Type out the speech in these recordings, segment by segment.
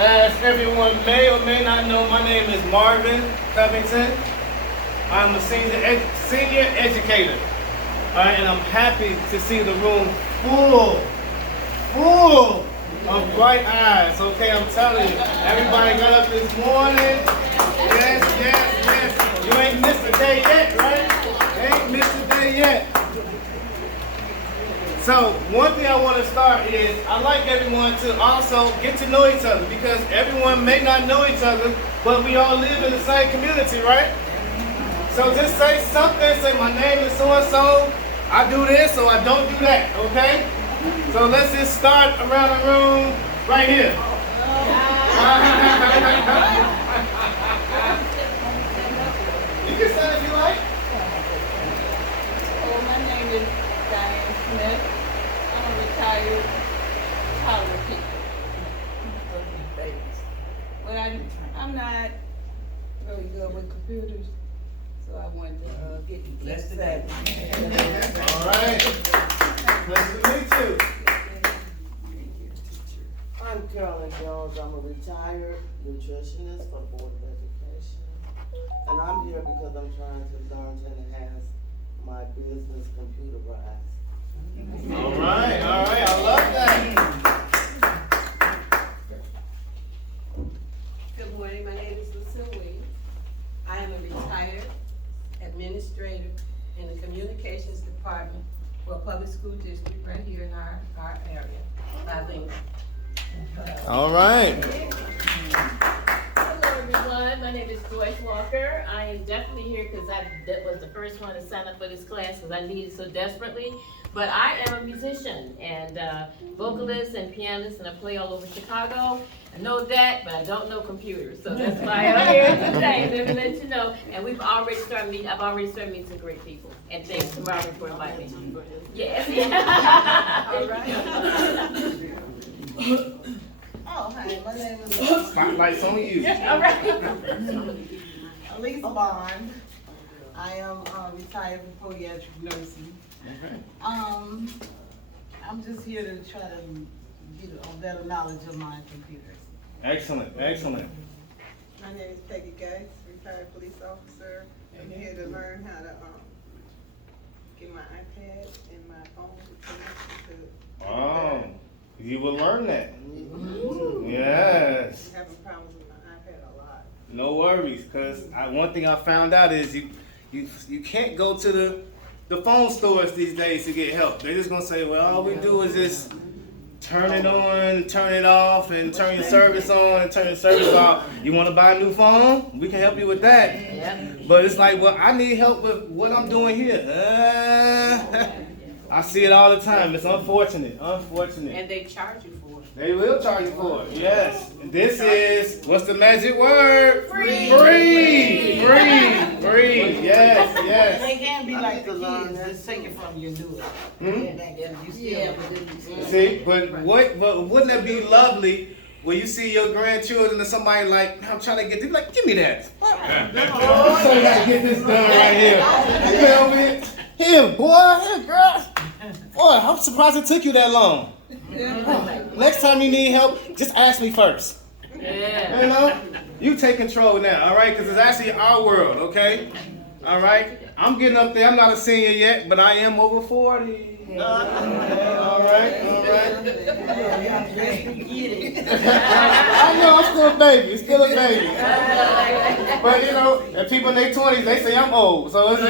As everyone may or may not know, my name is Marvin Covington. I'm a senior educator. All right, and I'm happy to see the room full of bright eyes. Okay, I'm telling you, everybody got up this morning. Yes. You ain't missed a day yet, right? You ain't missed a day yet. So one thing I want to start is I like everyone to also get to know each other, because everyone may not know each other, but we all live in the same community, right? So just say something, say my name is so-and-so, I do this or I don't do that, okay? So let's just start around the room right here. You can say if you like. Oh, my name is Diane Smith. I'm a retired college teacher. But I'm not really good with computers, so I wanted to get blessed today. All right. Nice to meet you. I'm Carolyn Jones. I'm a retired nutritionist for Board of Education. And I'm here because I'm trying to learn to enhance my business computerized. All right. I love that. Good morning, my name is Lucille Williams. I am a retired administrator in the communications department for a public school district right here in our area, Lincoln. All right. Hello everyone, my name is Joyce Walker. I am definitely here because I was the first one to sign up for this class because I need it so desperately. But I am a musician and vocalist and pianist, and I play all over Chicago. I know that, but I don't know computers, so that's why I'm here today. Let me let you know. And I've already started meeting some great people. And thanks to Marvin for inviting me. Yes. All right. Oh, hi, my name is Spotlight's on you. All right. Elise Bond. I am retired from pediatric nursing. Okay. I'm just here to try to get a better knowledge of my computers. Excellent. My name is Peggy Geis, retired police officer. I'm here to learn how to get my iPad and my phone to Oh, you will learn that. Yes. I'm having problems with my iPad a lot. No worries, because one thing I found out is you can't go to the phone stores these days to get help. They're just gonna say, well, all we do is just turn it on, turn it off, and turn your service on and turn your service off. You want to buy a new phone? We can help you with that. Yep. But it's like, well, I need help with what I'm doing here. I see it all the time. It's unfortunate. And they charge you for it. They will charge you for it. Yes. And this is, what's the magic word? Free. Yes. They can be like the learn kids, that just take it from you, do it. Hmm? You still, See, but wouldn't that be lovely when you see your grandchildren or somebody like, I'm trying to get this, like, give me that. I'm so gotta get this done right here. You know me? Here, boy, here, girl. Boy, I'm surprised it took you that long. Next time you need help, just ask me first. Yeah. You know? You take control now, all right? Because it's actually our world, okay? All right? I'm getting up there. I'm not a senior yet, but I am over 40. All right. I know I'm still a baby. But you know, and people in their 20s, they say I'm old. So it's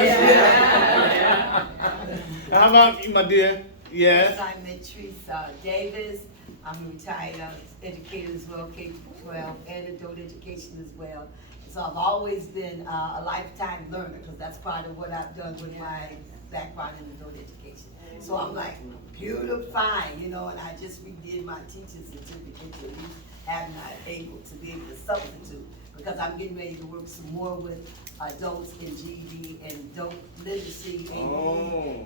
How about you, my dear? Yes. I'm Latrice Davis. I'm a retired educator as well, K-12 and adult education as well. So I've always been a lifetime learner, because that's part of what I've done with my background in adult education. So I'm like, beautifying, you know, and I just redid my teaching certificate to at least have not able to be able to substitute, because I'm getting ready to work some more with adults in GED and adult literacy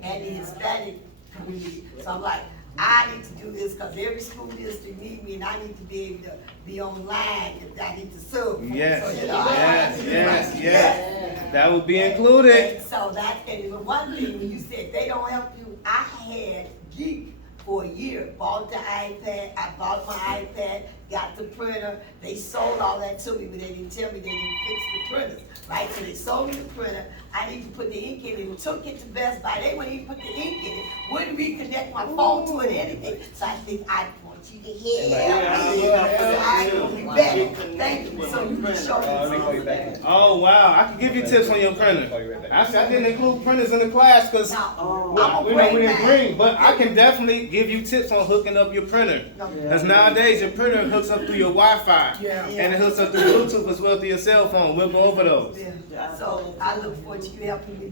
and the Hispanic community. So I'm like, I need to do this because every school district needs me, and I need to be able to be online if I need to serve. Yes, So, you know, yes. That would be included. And so that, and it was one thing when you said they don't help you, I had Geek for a year. Bought the iPad, I bought my iPad, got the printer. They sold all that to me, but they didn't tell me they didn't fix the printers, right? So they sold me the printer. I didn't put the ink in it, took it to Best Buy. They wouldn't even put the ink in it, wouldn't reconnect my phone to it or anything. So I think I want you to hear. I will be back. Thank you, so you can show me. Oh, wow, I can give you tips on your printer. Actually, I didn't include printers in the class because we didn't bring, but I can definitely give you tips on hooking up your printer. Because nowadays, your printer hooks up through your Wi-Fi, and it hooks up through Bluetooth as well through your cell phone. We'll go over those. So I look forward to you helping me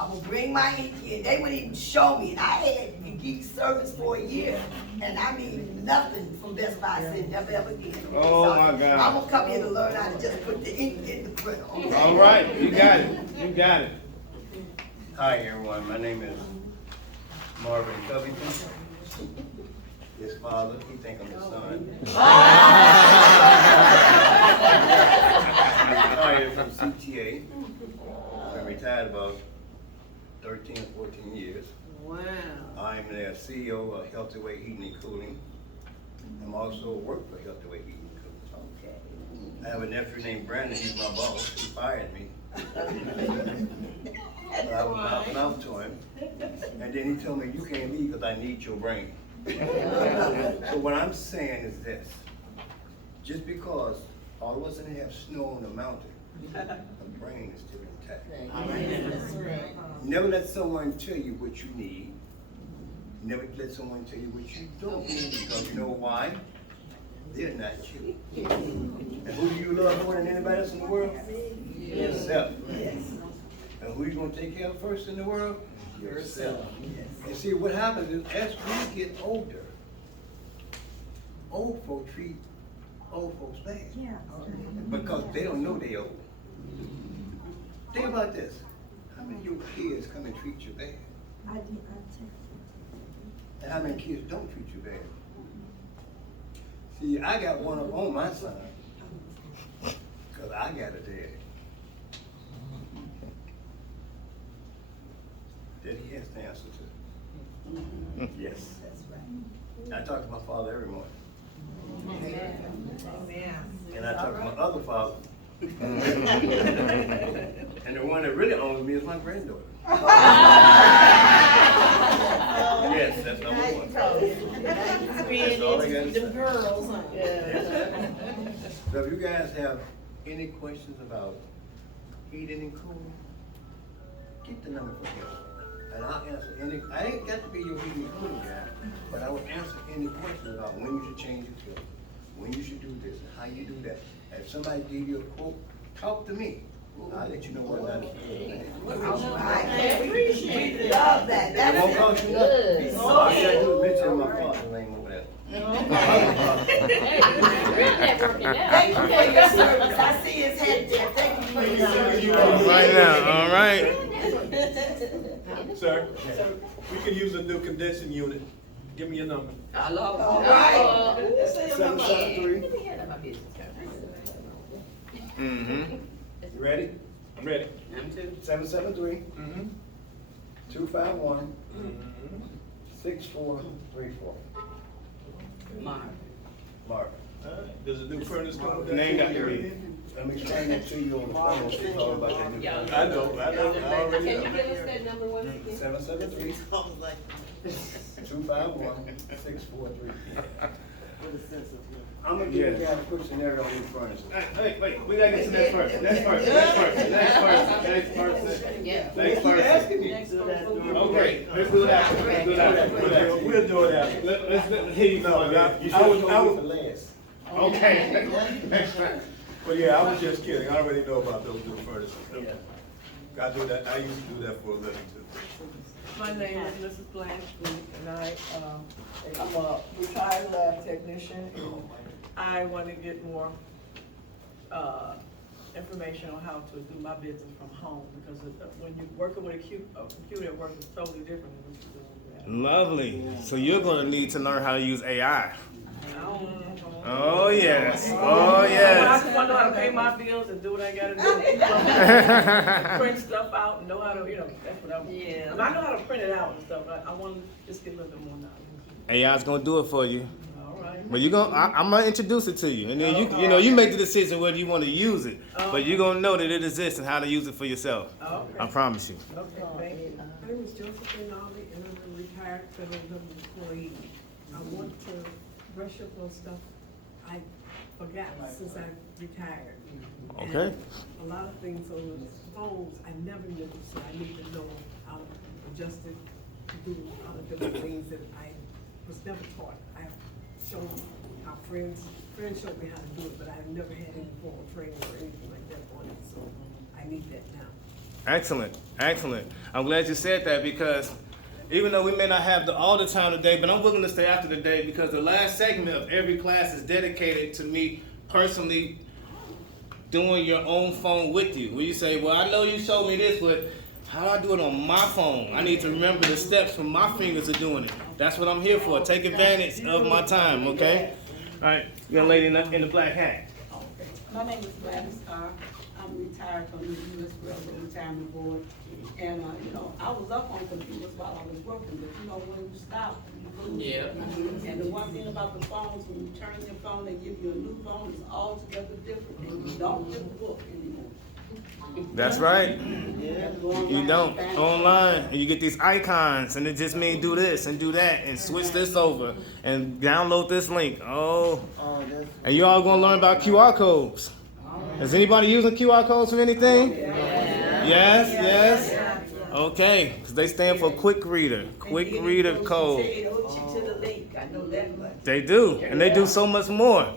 I'm gonna bring my ink in. They wouldn't even show me. And I had to give service for a year. And I mean, nothing from Best Buy said never ever again. Oh, So my God. I'm gonna come here to learn how to just put the ink in the printer. Okay? All right, you got it. You got it. Hi everyone, my name is Marvin Covington. His father, he think I'm his son. I'm retired from CTA. I'm retired about 13 or 14 years. Wow. I'm the CEO of Healthy Way Heating and Cooling. I'm also work for Healthy Way Heating and Cooling. I have a nephew named Brandon, he's my boss, he fired me. But I was mouthing out to him, and then he told me, you can't leave because I need your brain. So what I'm saying is this, just because all of a sudden have snow on the mountain, the brain is still intact. Never let someone tell you what you need. Never let someone tell you what you don't need, because you know why? They're not you. And who do you love more than anybody else in the world? Yourself. And who you gonna take care of first in the world? Yourself. You see, what happens is as we get older, old folks treat old folks bad. Because they don't know they old. Think about this. How many of your kids come and treat you bad? And how many kids don't treat you bad? See, I got one up on my side, because I got a daddy that he has to answer to. Yes. I talk to my father every morning. And I talk to my other father. And the one that really owns me is my granddaughter. Yes, that's number one. That's all I gotta say. girls, huh? So if you guys have any questions about heating and cooling, keep the number for him. And I'll answer any, I ain't got to be your heating and cooling guy, but I will answer any questions about when you should change your filter, when you should do this, and how you do that. And if somebody give you a quote, talk to me. I'll let you know what I We love that. It won't cost you nothing. All you gotta do is mention my father's name over there. Thank you for your service. I see his head there. Thank you for your service. All right now, all right. Sir, we can use a new condition unit. Give me your number. All right. 773. Mm-hmm. You ready? I'm ready. 773 Mm-hmm. 251 6434. Mark. Does the new furnace come with that? Name got to read. Let me explain that to you on the phone. So you talk about that new furnace. I know, I already Can you know. give us that number once again? 773 251 6434. I'm gonna give you guys a quick scenario on new furnaces. Hey, wait, we gotta get to next person. Next person. Okay, let's do that. We'll do it after. Let's hear you. No, I was last. Okay. But yeah, I was just kidding. I already know about those new furnaces. I do that, I used to do that for a living too. My name is Mrs. Blanche Booth, and I'm a retired lab technician, and I want to get more, information on how to do my business from home, because when you're working with a computer at work is totally different than what you're doing. Lovely. So you're gonna need to learn how to use AI. I don't know. Oh yes. Oh I yes. just want to know how to pay my bills and do what I gotta do. Print stuff out and know how to, that's what I want. Yeah. I know how to print it out and stuff, but I want to just get a little bit more knowledge. AI's gonna do it for you. All right. But I'm gonna introduce it to you, and then you make the decision whether you want to use it. But you're gonna know that it exists and how to use it for yourself. Okay. I promise you. Okay, thank you. My name is Josephine Ollie, and I'm a retired federal government employee. I want to brush up on stuff I forgot since I retired. Okay. And a lot of things on the phones I never knew, so I need to know how to adjust it to do other different things that I was never taught. I've shown our friends showed me how to do it, but I've never had any formal training or anything like that on it, so I need that now. Excellent, excellent. I'm glad you said that because even though we may not have all the time today, but I'm willing to stay after the day because the last segment of every class is dedicated to me personally doing your own phone with you. Where you say, well, I know you showed me this, but how do I do it on my phone? I need to remember the steps from my fingers of doing it. That's what I'm here for. Take advantage of my time, okay? All right, young lady in the black hat. My name is Gladys Carr. I'm retired from the U.S. Railroad Retirement Board. And, I was up on computers while I was working, but when you stop, you lose. Yeah. And the one thing about the phones, when you turn your phone, they give you a new phone, it's altogether different. And you don't get the book anymore. That's right. Yeah. You don't. Online, and you get these icons, and it just means do this and do that, and switch this over, and download this link. Oh, and you all gonna learn about QR codes. Is anybody using QR codes for anything? Yes. Okay, because they stand for quick reader code. To the link, I know that much. They do, and they do so much more. How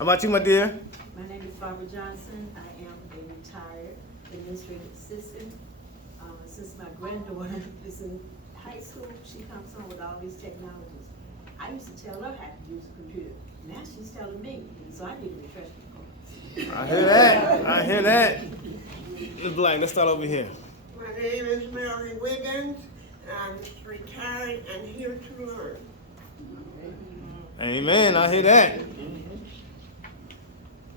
about you, my dear? My name is Barbara Johnson. I am a retired administrative assistant. Since my granddaughter is in high school, she comes home with all these technologies. I used to tell her how to use a computer. Now she's telling me, so I need a refreshment course. I hear that. Ms. Black, let's start over here. My name is Mary Wiggins. I'm retired and here to learn. Amen, I hear that.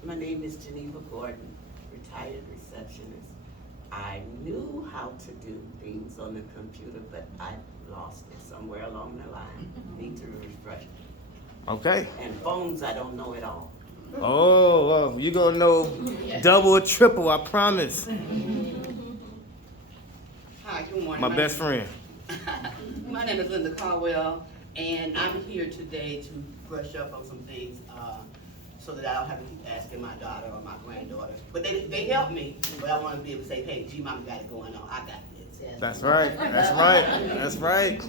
My name is Geneva Gordon, retired receptionist. I knew how to do things on the computer, but I lost it somewhere along the line. Need to refresh. Okay. And phones, I don't know at all. Oh, well, you're gonna know double or triple, I promise. Hi, good morning. My best friend. My name is Linda Caldwell, and I'm here today to brush up on some things so that I don't have to keep asking my daughter or my granddaughter. But they help me, but I want to be able to say, hey, G-Mama got it going on. I got this. That's right. That's right. That's right.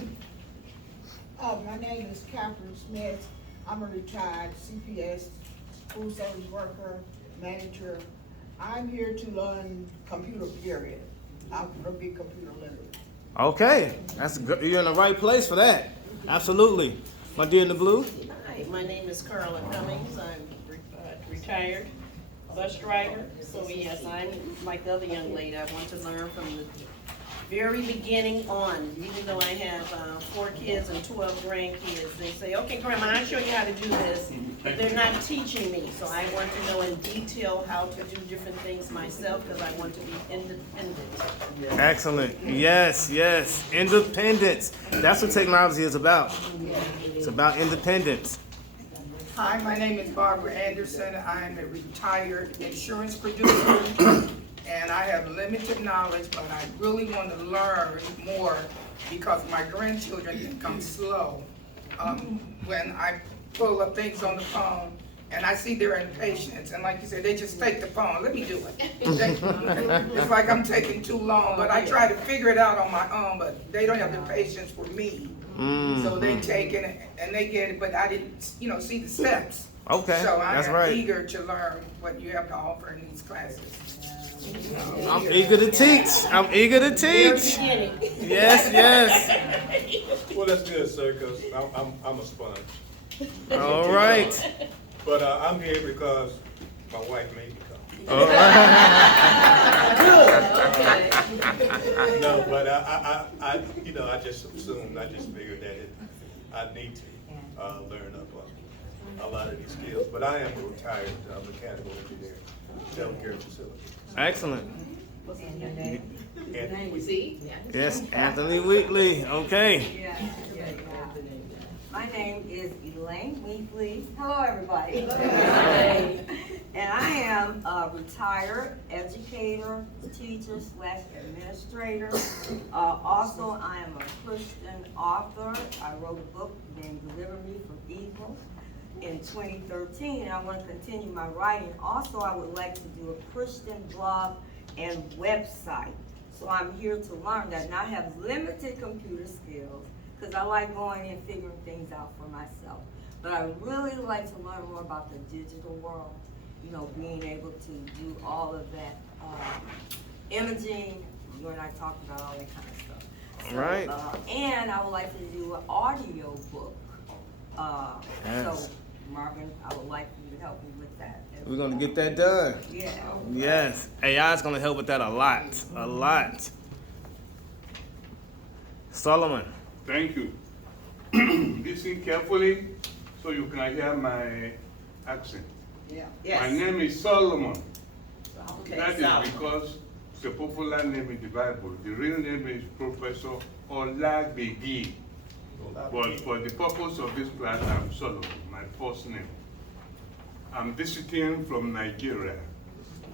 My name is Catherine Smith. I'm a retired CPS, food service worker, manager. I'm here to learn computer period. I'm a big computer literate. Okay, that's good. You're in the right place for that. Absolutely. My dear in the blue. Hi, my name is Carolyn Cummings. I'm retired bus driver. So yes, I'm like the other young lady. I want to learn from the very beginning on. Even though I have 4 kids and 12 grandkids, they say, okay, Grandma, I'll show you how to do this. But they're not teaching me. So I want to know in detail how to do different things myself because I want to be independent. Excellent. Yes, yes. Independence. That's what technology is about. It's about independence. Hi, my name is Barbara Anderson. I'm a retired insurance producer, and I have limited knowledge, but I really want to learn more because my grandchildren become slow when I pull up things on the phone, and I see their impatience, and like you said, they just take the phone. Let me do it. It's like I'm taking too long, but I try to figure it out on my own, but they don't have the patience for me. So they take it and they get it, but I didn't, see the steps. Okay, So I that's am right. eager to learn what you have to offer in these classes. I'm eager to teach. I'm eager to teach. Yes, yes. Well, that's good, sir, because I'm a sponge. All right. But I'm here because my wife made me come. All right. No, but I just assumed, I just figured that I need to learn up on a lot of these skills. But I am a retired mechanical engineer, healthcare facility. Excellent. And your name? Anthony. See? Yes, Anthony Wheatley. Okay. My name is Elaine Weekly. Hello, everybody. And I am a retired educator, teacher / administrator. Also, I am a Christian author. I wrote a book named Deliver Me from Evil in 2013, and I want to continue my writing. Also, I would like to do a Christian blog and website. So I'm here to learn that, and I have limited computer skills because I like going and figuring things out for myself. But I really like to learn more about the digital world, you know, being able to do all of that imaging. You and I talked about all that kind of stuff. So, Right. And I would like to do an audio book. Yes. So Marvin, I would like you to help me with that. We're gonna get that done. Yeah. Yes. AI is gonna help with that a lot. A lot. Solomon. Thank you. Listen carefully so you can hear my accent. Yeah. My name is Solomon. Okay, That Solomon. is because it's a popular name in the Bible. The real name is Professor Olabegi. But for the purpose of this class, I'm Solomon, my first name. I'm visiting from Nigeria.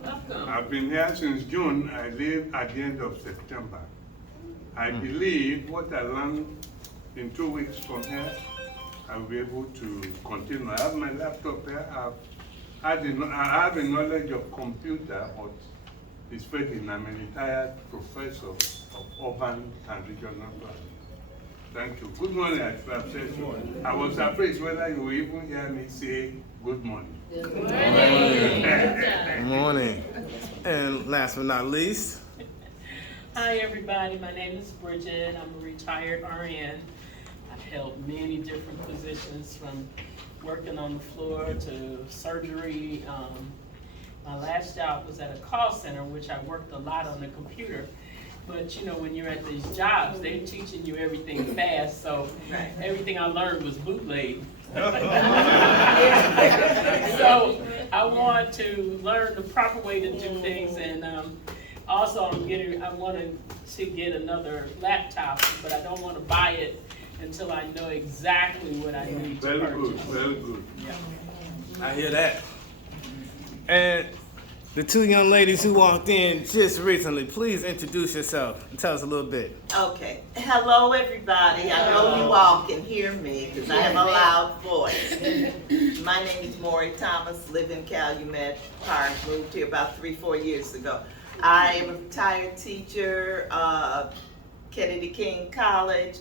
Welcome. I've been here since June. I leave at the end of September. I believe what I learned in 2 weeks from here, I'll be able to continue. I have my laptop here. I have a knowledge of computer, but it's fading. I'm a retired professor of urban and regional planning. Thank you. Good morning, I should have said so. I was afraid whether you will even hear me say good morning. Good morning. Good morning. And last but not least. Hi, everybody. My name is Bridget. I'm a retired RN. I've held many different positions, from working on the floor to surgery. My last job was at a call center, which I worked a lot on the computer. But you know, when you're at these jobs, they're teaching you everything fast, so everything I learned was bootleg. So I want to learn the proper way to do things, and also I wanted to get another laptop, but I don't want to buy it until I know exactly what I need to Very purchase. good, very good. Yeah. I hear that. And the two young ladies who walked in just recently, please introduce yourself and tell us a little bit. Okay. Hello, everybody. I know you all can hear me because I have a loud voice. My name is Maury Thomas, live in Calumet Park, moved here about 3-4 years ago. I am a retired teacher, Kennedy King College.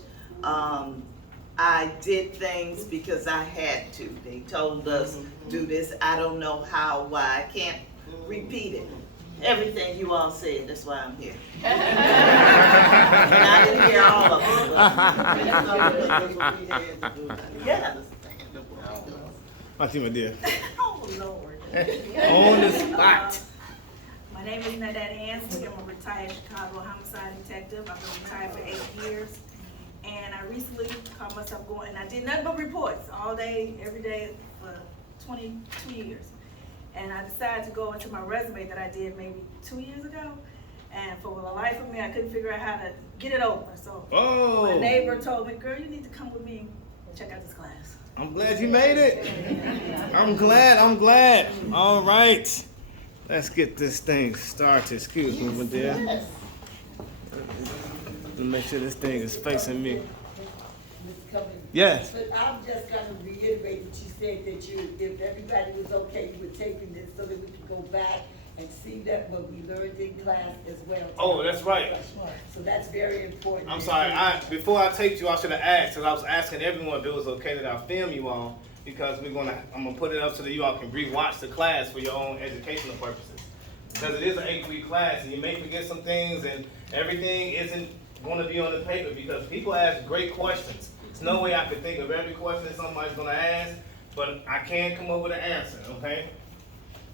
I did things because I had to. They told us, do this. I don't know how, why. I can't repeat it. Everything you all said, that's why I'm here. And I didn't hear all of it. Yes. Fatima, dear. Oh, Lord. On the spot. My name is Nadette Ansley. I'm a retired Chicago homicide detective. I've been retired for 8 years. And I recently caught myself going, and I did nothing but reports all day, every day for 22 years. And I decided to go into my resume that I did maybe 2 years ago. And for the life of me, I couldn't figure out how to get it over. So my neighbor told me, girl, you need to come with me and check out this class. I'm glad you made it. I'm glad. All right. Let's get this thing started. Excuse me, my dear. Make sure this thing is facing me. Yes. But I'm just gonna reiterate that you said that if everybody was okay with taking this so that we could go back and see that what we learned in class as well. Oh, that's right. So that's very important. I'm sorry. Before I taped you, I should have asked, because I was asking everyone if it was okay that I film you all, because I'm gonna put it up so that you all can rewatch the class for your own educational purposes. Because it is an 8-week class, and you may forget some things, and everything isn't going to be on the paper, because people ask great questions. There's no way I could think of every question somebody's going to ask, but I can come up with an answer, okay?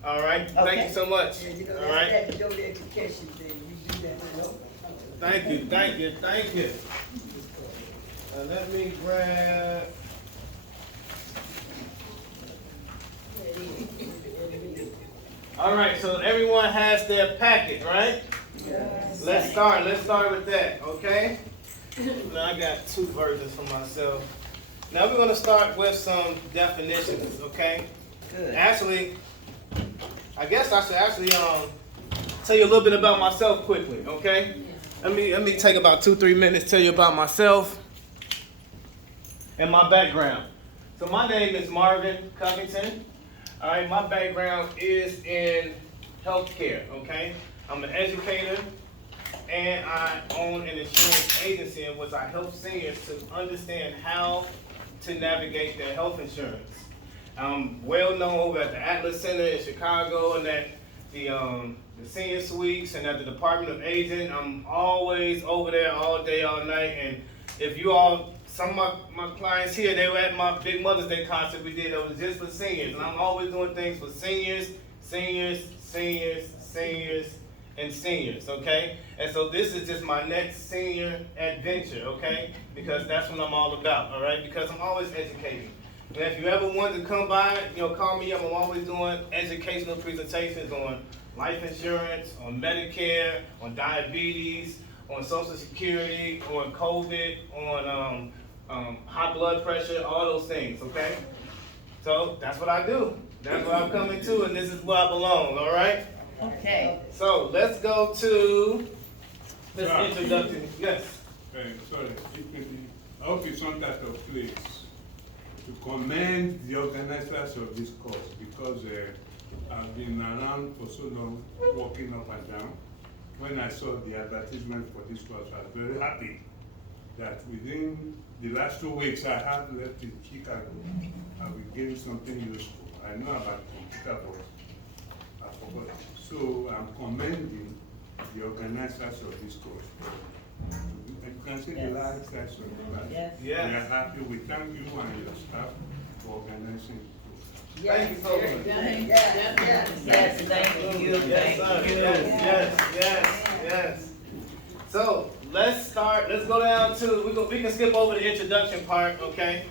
All right? Okay. Thank you so much. Yeah, you know, All right? that's that education thing. You do that, you know? Thank you. Let me grab. All right, so everyone has their packet, right? Yes. Let's start with that, okay? Now I got 2 versions for myself. Now we're gonna start with some definitions, okay? Good. Actually, I guess I should actually tell you a little bit about myself quickly, okay? Let me take about 2-3 minutes to tell you about myself and my background. So my name is Marvin Covington. All right, my background is in healthcare, okay? I'm an educator and I own an insurance agency in which I help seniors to understand how to navigate their health insurance. I'm well known over at the Atlas Center in Chicago and at the senior suites and at the Department of Aging. I'm always over there all day, all night. And if you all, some of my clients here, they were at my Big Mother's Day concert we did. It was just for seniors. And I'm always doing things for seniors, seniors, seniors, seniors, and seniors, okay? And so this is just my next senior adventure, okay? Because that's what I'm all about, all right? Because I'm always educating. And if you ever wanted to come by, call me up. I'm always doing educational presentations on life insurance, on Medicare, on diabetes, on Social Security, on COVID, on high blood pressure, all those things, okay? So that's what I do. That's what I'm coming to, and this is where I belong, all right? Okay. So let's go to this introduction. Yes. Sorry, I hope it's not out of place to commend the organizers of this course because I've been around for so long, walking up and down. When I saw the advertisement for this course, I was very happy that within the last 2 weeks I have left in Chicago, I will gain something useful. I know about computer, but I forgot. So I'm commending the organizers of this course. You can see the light that's on the back. Yes. We are happy. We thank you and your staff for organizing the course. Thank you so much. Yes, thank you. Yes, sir. Yes. So let's start. Let's go down to we can skip over the introduction part, okay?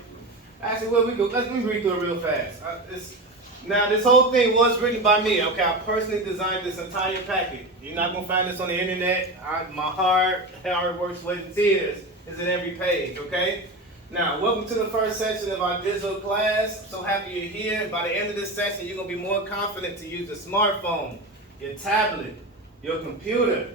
Actually, let me read through it real fast. Now, this whole thing was written by me, okay? I personally designed this entire packet. You're not gonna find this on the internet. My heart, how it works, sweat, and tears is in every page, okay? Now, welcome to the first section of our digital class. So happy you're here. By the end of this session, you're gonna be more confident to use your smartphone, your tablet, your computer,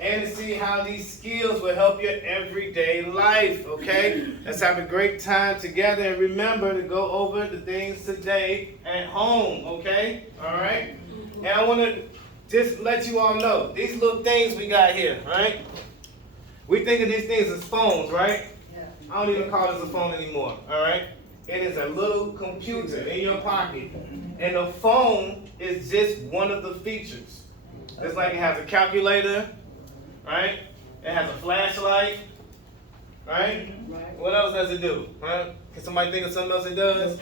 and to see how these skills will help your everyday life, okay? Let's have a great time together and remember to go over the things today at home, okay? All right? And I want to just let you all know, these little things we got here, right? We think of these things as phones, right? I don't even call this a phone anymore, all right? It is a little computer in your pocket. And the phone is just one of the features. It's like it has a calculator, right? It has a flashlight, right? What else does it do? Huh? Can somebody think of something else it does?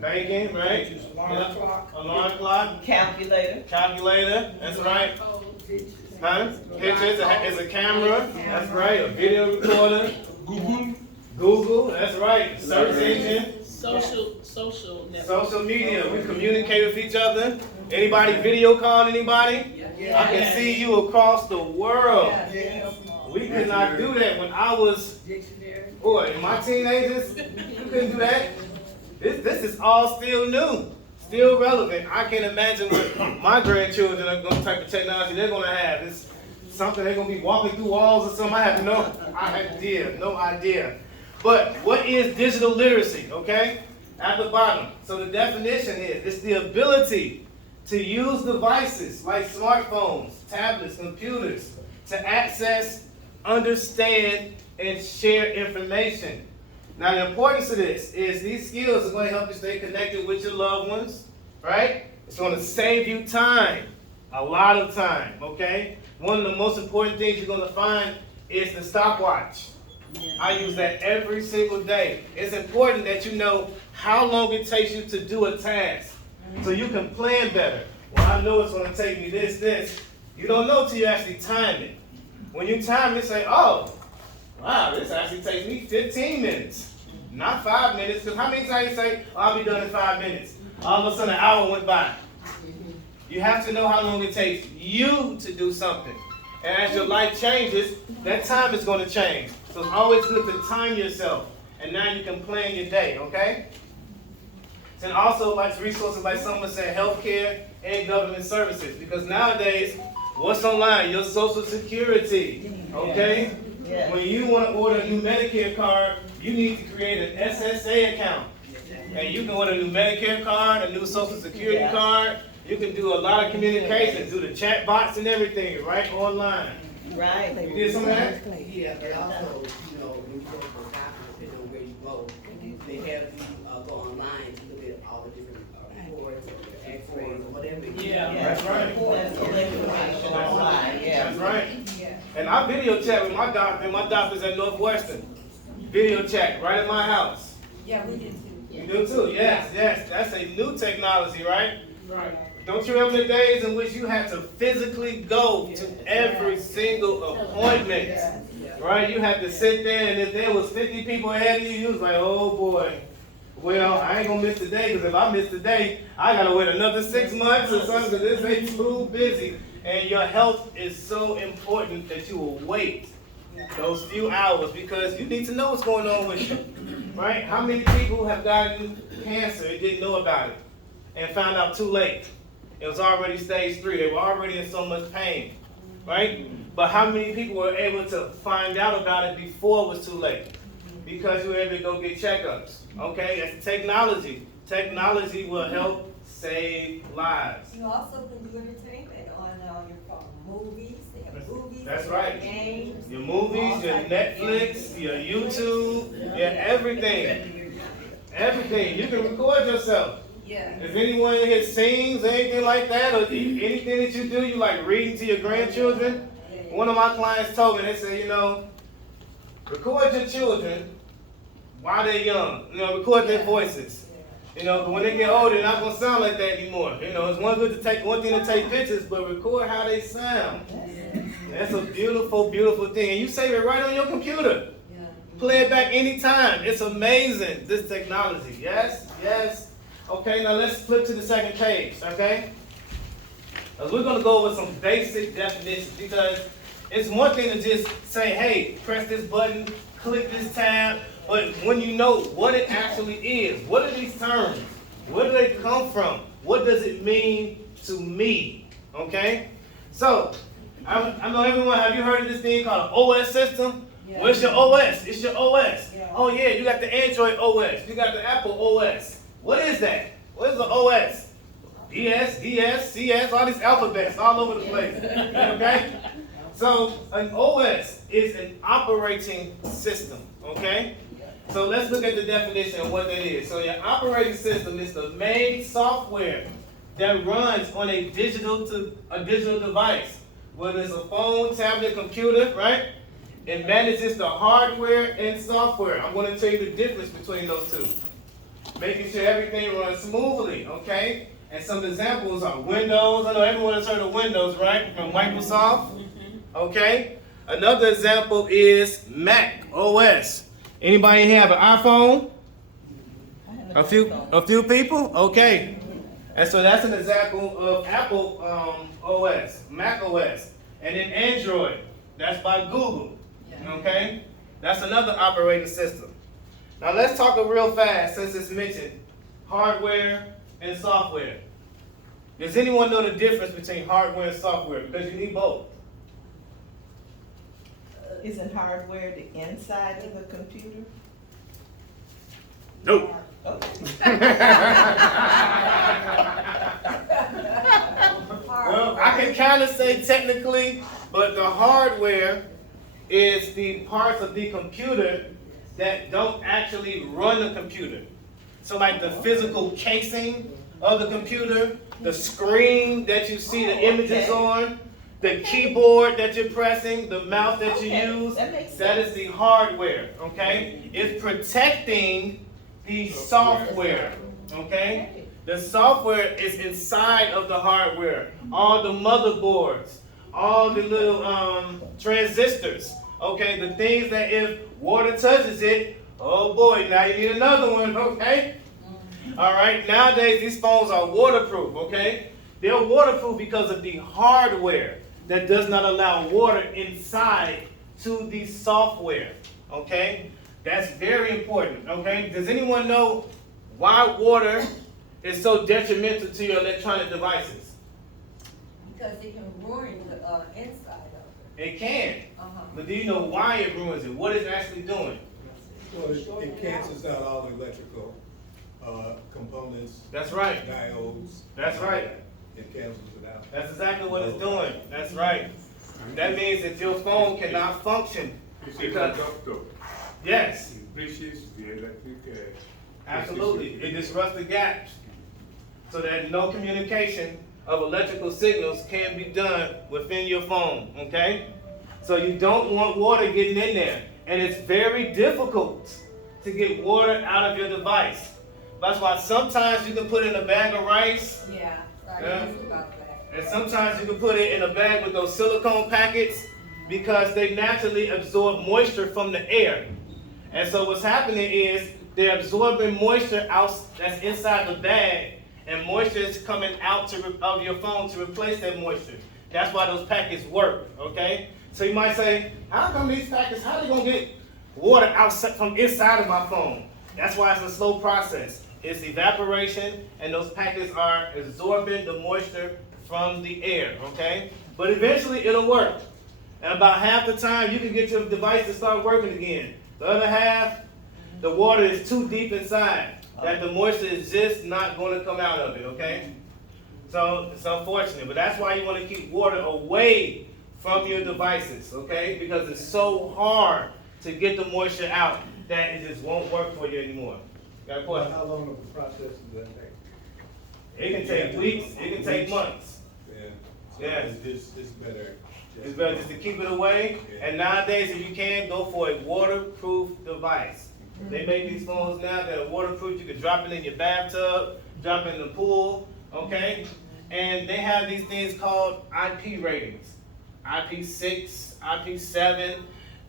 Banking, right? Alarm clock. Alarm clock. Calculator. That's right. Huh? Pictures, it's a camera. That's right. A video recorder. Google. That's right. Search engine. Social network. Social media. We communicate with each other. Anybody video call anybody? Yeah. I can see you across the world. Yeah. We could not do that when I was, in my teenagers, you couldn't do that. This is all still new, still relevant. I can't imagine what my grandchildren are going to type of technology they're going to have. It's something they're going to be walking through walls or something. I have no idea. But what is digital literacy, okay? At the bottom. So the definition is, it's the ability to use devices like smartphones, tablets, computers to access, understand, and share information. Now the importance of this is these skills are going to help you stay connected with your loved ones, right? It's going to save you time, a lot of time, okay? One of the most important things you're going to find is the stopwatch. I use that every single day. It's important that you know how long it takes you to do a task so you can plan better. Well, I know it's going to take me this. You don't know till you actually time it. When you time it, say, oh, wow, this actually takes me 15 minutes, not 5 minutes. Because how many times you say, oh, I'll be done in 5 minutes? All of a sudden, an hour went by. You have to know how long it takes you to do something. And as your life changes, that time is going to change. So it's always good to time yourself. and now you can plan your day, okay? And also like resources like someone said, healthcare and government services, because nowadays, what's online? Your Social Security, okay? Yes. When you want to order a new Medicare card, you need to create an SSA account. And you can order a new Medicare card, a new Social Security card. You can do a lot of communications, do the chat bots and everything, right, online. Right. You did some of that? Yeah, but also, you know, when you go to the doctor, depending on where you go, they have you go online to look at all the different reports or x-rays or whatever. Yeah. That's right. That's information online, yeah. That's right. And I video chat with my doctor. My doctor's at Northwestern. Video chat right at my house. Yeah, we do too. You do too? Yes, yes. That's a new technology, right? Right. Don't you remember the days in which you had to physically go to every single appointment? Right? You had to sit there, and if there was 50 people ahead of you, you was like, oh boy. Well, I ain't gonna miss today, because if I miss today, I gotta wait another 6 months or something, because this ain't too busy. And your health is so important that you will wait those few hours, because you need to know what's going on with you. Right? How many people have gotten cancer and didn't know about it and found out too late? It was already stage 3. They were already in so much pain. Right? But how many people were able to find out about it before it was too late? Because you were able to go get checkups. Okay? That's technology. Technology will help save lives. You also can do entertainment on your phone, movies, they have movies. That's they right. have games. Your movies, your Netflix, your YouTube, your everything. Everything. You can record yourself. Yeah. If anyone here sings or anything like that, or anything that you do, you like reading to your grandchildren. One of my clients told me, they said, you know, record your children while they're young. You know, record their voices. You know, but when they get older, they're not gonna sound like that anymore. You know, it's one thing to take pictures, but record how they sound. That's a beautiful, beautiful thing. And you save it right on your computer. Play it back anytime. It's amazing, this technology. Yes, yes. Okay, now let's flip to the second page, okay? Because we're going to go over some basic definitions, because it's one thing to just say, hey, press this button, click this tab, but when you know what it actually is, what are these terms? Where do they come from? What does it mean to me? Okay? So, I know everyone, have you heard of this thing called an OS system? Yeah. What's your OS? It's your OS. Yeah. Oh yeah, you got the Android OS. You got the Apple OS. What is that? What is the OS? DS, DS, CS, all these alphabets all over the place. Okay? So an OS is an operating system. Okay? So let's look at the definition of what that is. So your operating system is the main software that runs on a digital device, whether it's a phone, tablet, computer, right? It manages the hardware and software. I'm going to tell you the difference between those two. Making sure everything runs smoothly, okay? And some examples are Windows. I know everyone has heard of Windows, right? From Microsoft, okay? Another example is Mac OS. Anybody here have an iPhone? A few people? Okay. And so that's an example of Apple OS, Mac OS. And then Android, that's by Google. Okay? That's another operating system. Now let's talk real fast, since it's mentioned, hardware and software. Does anyone know the difference between hardware and software? Because you need both. Isn't hardware the inside of the computer? Nope. Well, I can kind of say technically, but the hardware is the parts of the computer that don't actually run the computer. So like the physical casing of the computer, the screen that you see the images on, the keyboard that you're pressing, the mouse that you use, that is the hardware, okay? It's protecting the software, okay? The software is inside of the hardware. All the motherboards, all the little transistors, okay? The things that if water touches it, oh boy, now you need another one, okay? All right, nowadays these phones are waterproof, okay? They're waterproof because of the hardware that does not allow water inside to the software, okay? That's very important, okay? Does anyone know why water is so detrimental to your electronic devices? Because it can ruin the, inside of It can. Uh-huh. But do you know why it ruins it? What it's actually doing? Well, it cancels out all the electrical, components. That's right. Diodes. That's right. It cancels it out. That's exactly what it's doing. That's right. That means that your phone cannot function. It's a Because, conductor. yes, It bridges the electric. absolutely. It disrupts the gaps so that no communication of electrical signals can be done within your phone, okay? So you don't want water getting in there. And it's very difficult to get water out of your device. That's why sometimes you can put it in a bag of rice. Yeah, right, Yeah. it's about that. And sometimes you can put it in a bag with those silicone packets because they naturally absorb moisture from the air. And so what's happening is they're absorbing moisture out that's inside the bag, and moisture is coming out of your phone to replace that moisture. That's why those packets work, okay? So you might say, how come these packets, how are they gonna get water outside from inside of my phone? That's why it's a slow process. It's evaporation, and those packets are absorbing the moisture from the air, okay? But eventually it'll work. And about half the time you can get your device to start working again. The other half, the water is too deep inside that the moisture is just not going to come out of it, okay? So it's unfortunate, but that's why you want to keep water away from your devices, okay? Because it's so hard to get the moisture out that it just won't work for you anymore. Got a question? How long of a process does that take? It can take weeks, it can take months. Yeah. So Yes. It's better. It's better just to keep it away. And nowadays, if you can, go for a waterproof device. They make these phones now that are waterproof. You can drop it in your bathtub, drop it in the pool, okay? And they have these things called IP ratings. IP6, IP7.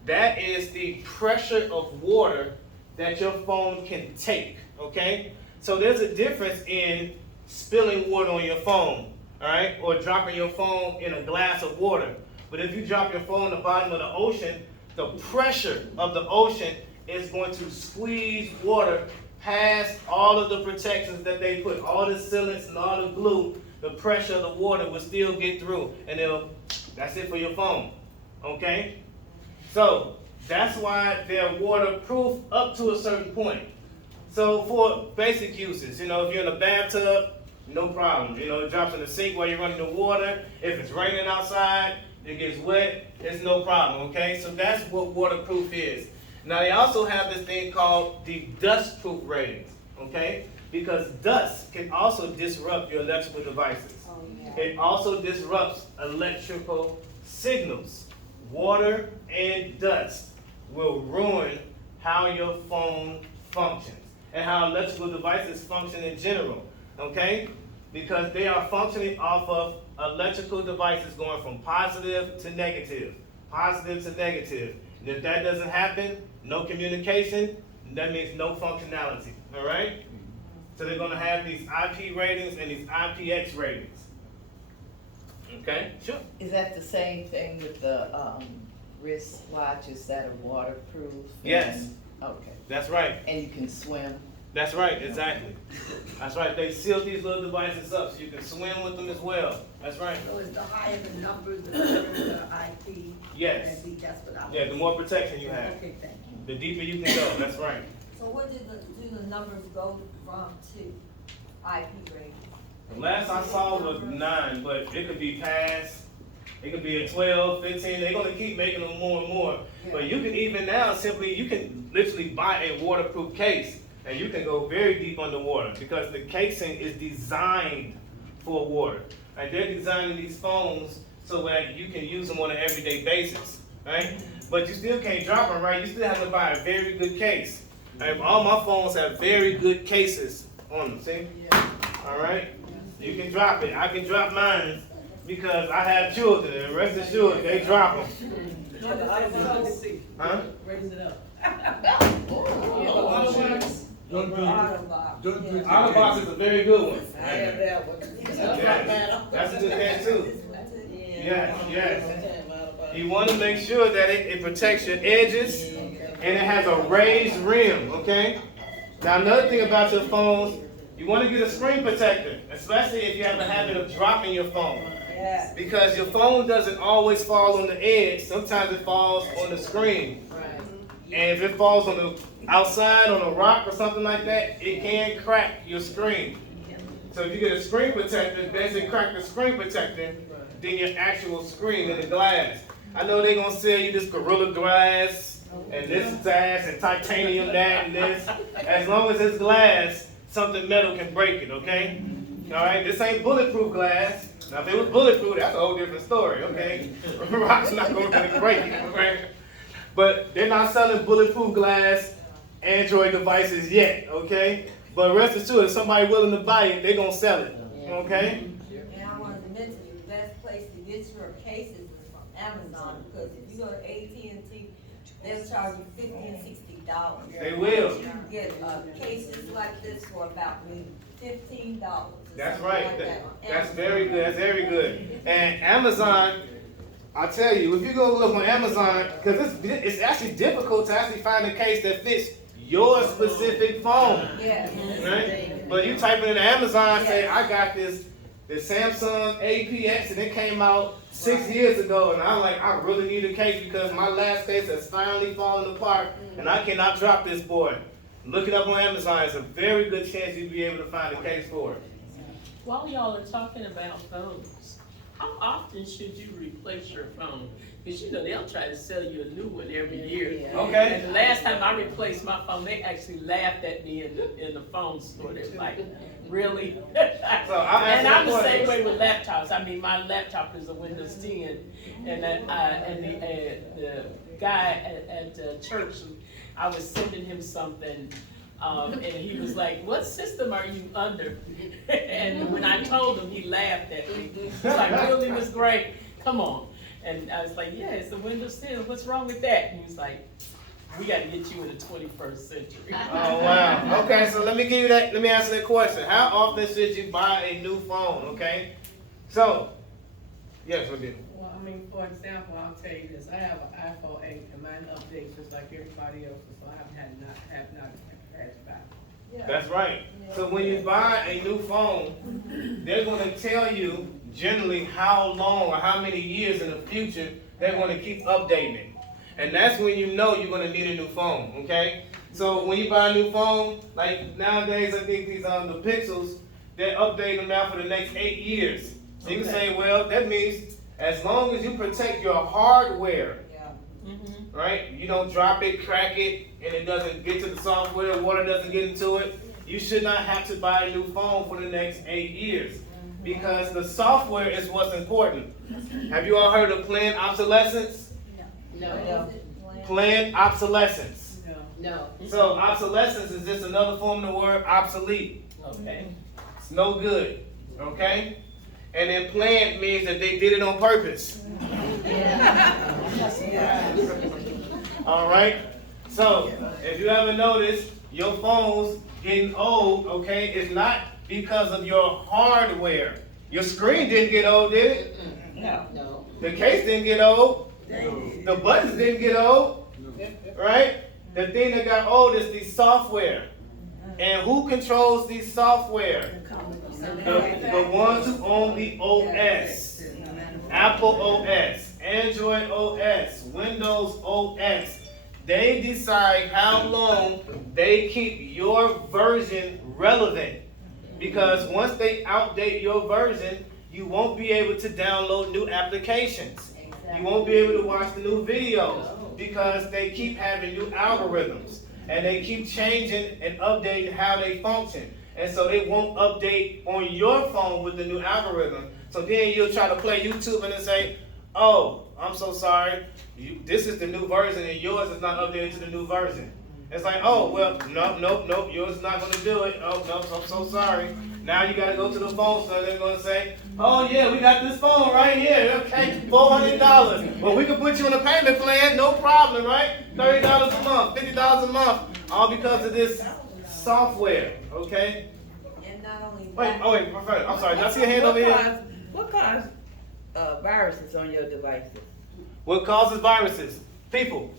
That is the pressure of water that your phone can take, okay? So there's a difference in spilling water on your phone, all right? Or dropping your phone in a glass of water. But if you drop your phone in the bottom of the ocean, the pressure of the ocean is going to squeeze water past all of the protections that they put, all the sealants and all the glue. The pressure of the water will still get through, and that's it for your phone, okay? So that's why they're waterproof up to a certain point. So for basic uses, if you're in a bathtub, no problem. It drops in the sink while you're running the water. If it's raining outside, it gets wet, it's no problem, okay? So that's what waterproof is. Now they also have this thing called the dust-proof ratings, okay? Because dust can also disrupt your electrical devices. Oh, yeah. It also disrupts electrical signals. Water and dust will ruin how your phone functions and how electrical devices function in general, okay? Because they are functioning off of electrical devices going from positive to negative, positive to negative. And if that doesn't happen, no communication, that means no functionality, all right? So they're gonna have these IP ratings and these IPX ratings. Okay, sure. Is that the same thing with the wrist watches that are waterproof? Yes. Okay. That's right. And you can swim? That's right, exactly. That's right, they seal these little devices up so you can swim with them as well. That's right. So it's the higher the numbers, the better the IP. Yes. That's what I was. Yeah, the more protection you have, Okay, thank you. the deeper you can go, that's right. So what do the numbers go from to IP rating? The last I saw was 9, but it could be past, it could be a 12, 15, they're gonna keep making them more and more. But you can even now you can literally buy a waterproof case and you can go very deep underwater because the casing is designed for water. And they're designing these phones so that you can use them on an everyday basis, right? But you still can't drop them, right? You still have to buy a very good case. And all my phones have very good cases on them, see? All right? You can drop it. I can drop mine because I have children, and rest assured, they drop them. Huh? Raise it up. Autobox is a very good one. I have that one. Yes, that's a good case too. Yes, yes. You want to make sure that it protects your edges and it has a raised rim, okay? Now another thing about your phones, you want to get a screen protector, especially if you have a habit of dropping your phone. Yeah. Because your phone doesn't always fall on the edge, sometimes it falls on the screen. And if it falls on the outside, on a rock or something like that, it can crack your screen. So if you get a screen protector, basically crack the screen protector, then your actual screen in the glass. I know they're gonna sell you this Gorilla Glass, and this glass, and titanium that, and this. As long as it's glass, something metal can break it, okay? Alright, this ain't bulletproof glass. Now if it was bulletproof, that's a whole different story, okay? Rock's not gonna really break it, okay? But they're not selling bulletproof glass Android devices yet, okay? But rest assured, if somebody willing to buy it, they're gonna sell it, okay? And I wanted to mention the best place to get your cases is from Amazon, because if you go to AT&T, they'll charge you $50 and $60. They will. You can get cases like this for about maybe $15. That's right. That's very good. That's very good. And Amazon, I tell you, if you go look on Amazon, because it's actually difficult to actually find a case that fits your specific phone. Yeah. Right? But you type it in Amazon, say, I got this Samsung APX, and it came out 6 years ago, and I'm like, I really need a case because my last case has finally fallen apart, and I cannot drop this boy. Look it up on Amazon. It's a very good chance you'll be able to find a case for it. While y'all are talking about phones, how often should you replace your phone? Because you know, they'll try to sell you a new one every year. Okay. And the last time I replaced my phone, they actually laughed at me in the phone store. They're like, really? And I'm the same way with laptops. I mean, my laptop is a Windows 10, and the guy at church, I was sending him something, and he was like, what system are you under? And when I told him, he laughed at me. He's like, really, Miss Gray? Come on. And I was like, yeah, it's the Windows 10. What's wrong with that? And he was like, we got to get you in the 21st century. Oh, wow. Okay, so let me answer that question. How often should you buy a new phone, okay? So, yes, we did. Well, I mean, for example, I'll tell you this. I have an iPhone 8, and mine updates just like everybody else's, so I have not had back. That's right. So when you buy a new phone, they're going to tell you generally how long or how many years in the future they're going to keep updating it. And that's when you know you're going to need a new phone, okay? So when you buy a new phone, like nowadays I think these the Pixels, they're updating them now for the next 8 years. So you can say, well, that means as long as you protect your hardware, right? You don't drop it, crack it, and it doesn't get to the software, water doesn't get into it, you should not have to buy a new phone for the next 8 years. Because the software is what's important. Have you all heard of planned obsolescence? No. Planned obsolescence. No. So obsolescence is just another form of the word obsolete. Okay. It's no good. Okay? And then planned means that they did it on purpose. All right? So, if you ever notice, your phone's getting old, okay, it's not because of your hardware. Your screen didn't get old, did it? No. The case didn't get old. The buttons didn't get old. Right? The thing that got old is the software. And who controls the software? The ones who own the OS. Apple OS, Android OS, Windows OS. They decide how long they keep your version relevant. Because once they outdate your version, you won't be able to download new applications. You won't be able to watch the new videos because they keep having new algorithms and they keep changing and updating how they function. And so they won't update on your phone with the new algorithm. So then you'll try to play YouTube and then say, oh, I'm so sorry, this is the new version and yours is not updated to the new version. It's like, oh, well, nope, yours is not going to do it. Oh, nope, I'm so sorry. Now you got to go to the phone store. They're going to say, oh, yeah, we got this phone right here. Okay, $400. Well, we can put you on a payment plan, no problem, right? $30 a month, $50 a month, all because of this software, okay? And not only Wait, Professor, I'm sorry. Did I see a hand over here? What causes viruses on your devices? What causes viruses? People.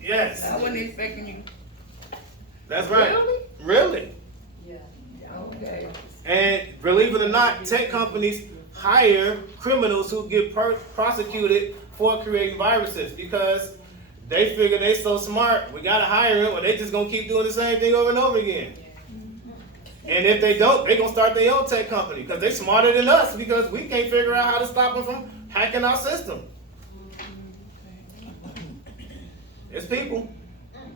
Yes. I wasn't expecting you. That's right. Really? Yeah. Okay. And believe it or not, tech companies hire criminals who get prosecuted for creating viruses because they figure they so smart, we gotta hire them, or they just gonna keep doing the same thing over and over again. And if they don't, they gonna start their own tech company because they smarter than us because we can't figure out how to stop them from hacking our system. It's people.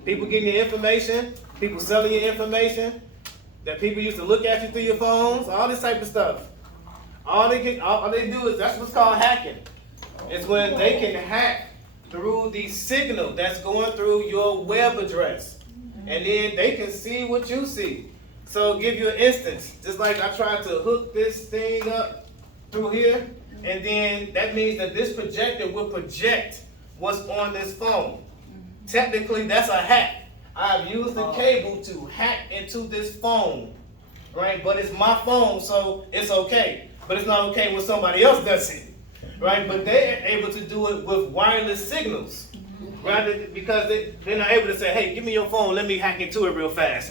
People getting your information, people selling your information, that people used to look at you through your phones, all this type of stuff. All they do is, that's what's called hacking. It's when they can hack through the signal that's going through your web address. And then they can see what you see. So give you an instance, just like I tried to hook this thing up through here, and then that means that this projector will project what's on this phone. Technically, that's a hack. I've used the cable to hack into this phone, right? But it's my phone, so it's okay. But it's not okay when somebody else does it, right? But they're able to do it with wireless signals, right? Because they're not able to say, hey, give me your phone, let me hack into it real fast.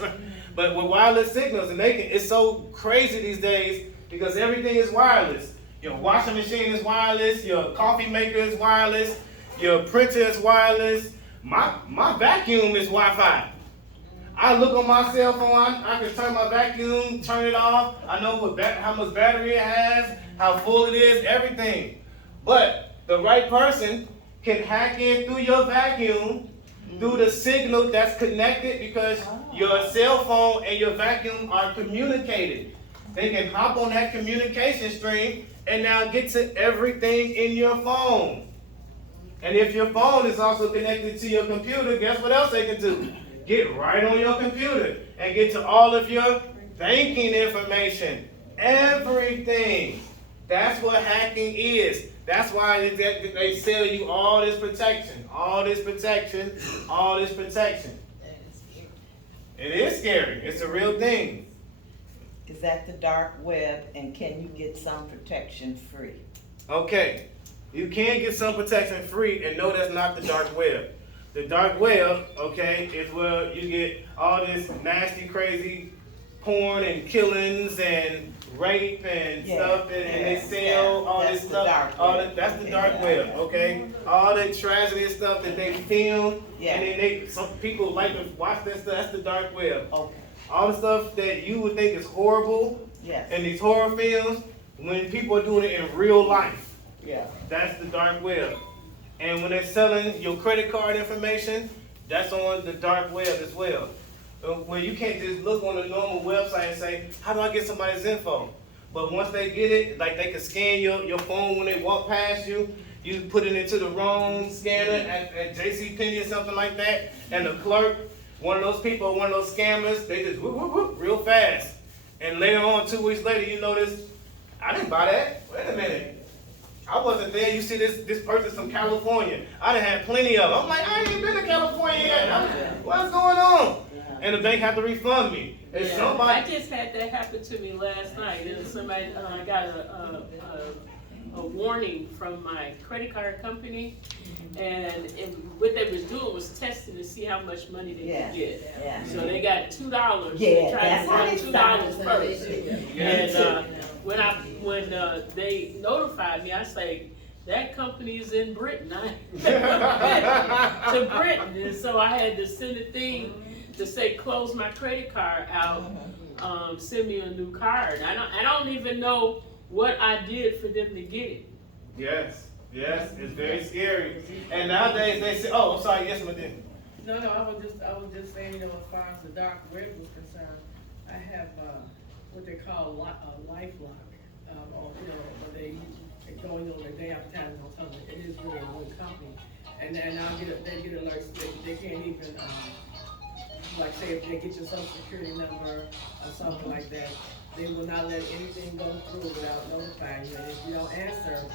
But with wireless signals, and it's so crazy these days because everything is wireless. Your washing machine is wireless, your coffee maker is wireless, your printer is wireless. My vacuum is Wi-Fi. I look on my cell phone, I can turn my vacuum, turn it off. I know how much battery it has, how full it is, everything. But the right person can hack in through your vacuum, through the signal that's connected because your cell phone and your vacuum are communicated. They can hop on that communication stream and now get to everything in your phone. And if your phone is also connected to your computer, guess what else they can do? Get right on your computer and get to all of your banking information. Everything. That's what hacking is. That's why they sell you all this protection, all this protection, all this protection. It is scary. It's a real thing. Is that the dark web, and can you get some protection free? Okay. You can get some protection free, and no, that's not the dark web. The dark web, okay, is where you get all this nasty, crazy porn and killings and rape and stuff, and they sell all this stuff. That's the dark web, okay? All the tragedy and stuff that they film, and then some people like to watch that stuff. That's the dark web. Okay. All the stuff that you would think is horrible in these horror films, when people are doing it in real life. Yeah. That's the dark web. And when they're selling your credit card information, that's on the dark web as well. Where you can't just look on a normal website and say, how do I get somebody's info? But once they get it, like they can scan your phone when they walk past you, you put it into the wrong scanner at JCPenney or something like that, and the clerk, one of those people, one of those scammers, they just whoop, whoop, whoop, real fast. And later on, 2 weeks later, you notice, I didn't buy that. Wait a minute. I wasn't there. You see this person from California. I done had plenty of them. I'm like, I ain't even been to California yet. What's going on? And the bank had to refund me. And somebody, I just had that happen to me last night. And somebody got a warning from my credit card company, and what they was doing was testing to see how much money they could get. Yeah. So they got $2. Yeah, They tried to run $2 first. Yeah. And when they notified me, I say, that company is in Britain. To Britain. And so I had to send a thing to say, close my credit card out, send me a new card. I don't even know what I did for them to get it. Yes, it's very scary. And nowadays they say, oh, I'm sorry, yes, Madin. No, I was just saying, as far as the dark web was concerned, I have, what they call a lifelock, where they going on their day after time on something. It is really one company. And then they get alerts, they can't even, like say if they get your social security number or something like that, they will not let anything go through without notifying you. And if you don't answer,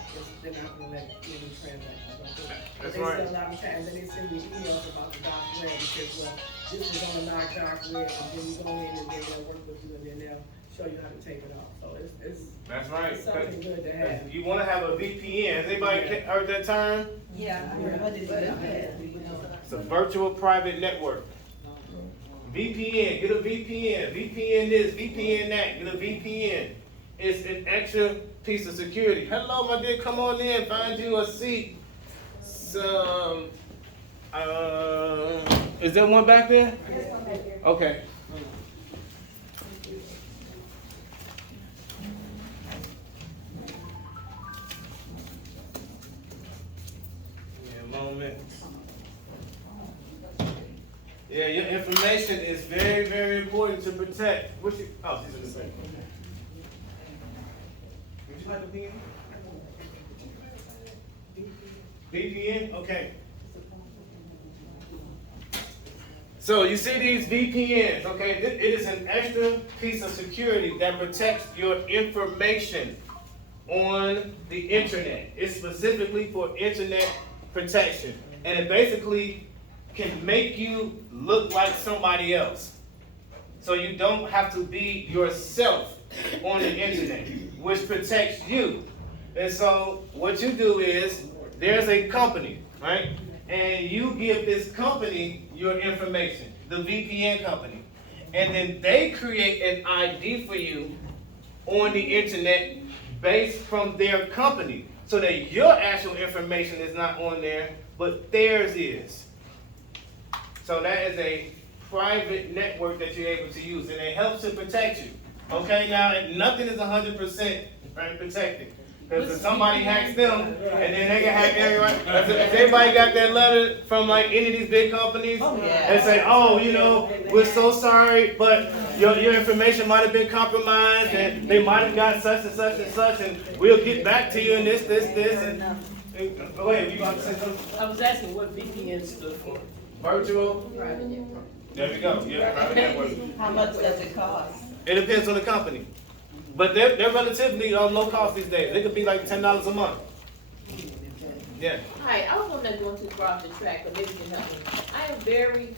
they're not going to let any transactions go through. But they send a lot of times, and they send me emails about the dark web because, well, this is on the dark web, and then you go in and then they'll work with you and then they'll show you how to take it off, so it's. That's right. It's something good to have. You wanna have a VPN. Has anybody heard that term? Yeah, I heard it. It's a virtual private network. VPN, get a VPN. VPN this, VPN that, get a VPN. It's an extra piece of security. Hello, my dear, come on in, find you a seat. Is there one back there? Okay. Moment. Yeah, your information is very, very important to protect. What's your, oh, she's in the same. Would you like a VPN? VPN? Okay. So you see these VPNs, okay? It is an extra piece of security that protects your information on the internet. It's specifically for internet protection. And it basically can make you look like somebody else. So you don't have to be yourself on the internet, which protects you. And so what you do is, there's a company, right? And you give this company your information, the VPN company. And then they create an ID for you on the internet based from their company. So that your actual information is not on there, but theirs is. So that is a private network that you're able to use, and it helps to protect you. Okay, now nothing is 100% right, protected. Because if somebody hacks them, and then they can hack everyone. Has everybody got that letter from like any of these big companies? And say, oh, you know, we're so sorry, but your information might have been compromised, and they might have got such and such and such, and we'll get back to you in this, and go ahead, you about to say something? I was asking what VPN stood for. Virtual? There we go, yeah, private network. How much does it cost? It depends on the company. But they're relatively low cost these days. They could be like $10 a month. Yeah. Hi, I was not going too far off the track, but maybe you can help me. I am very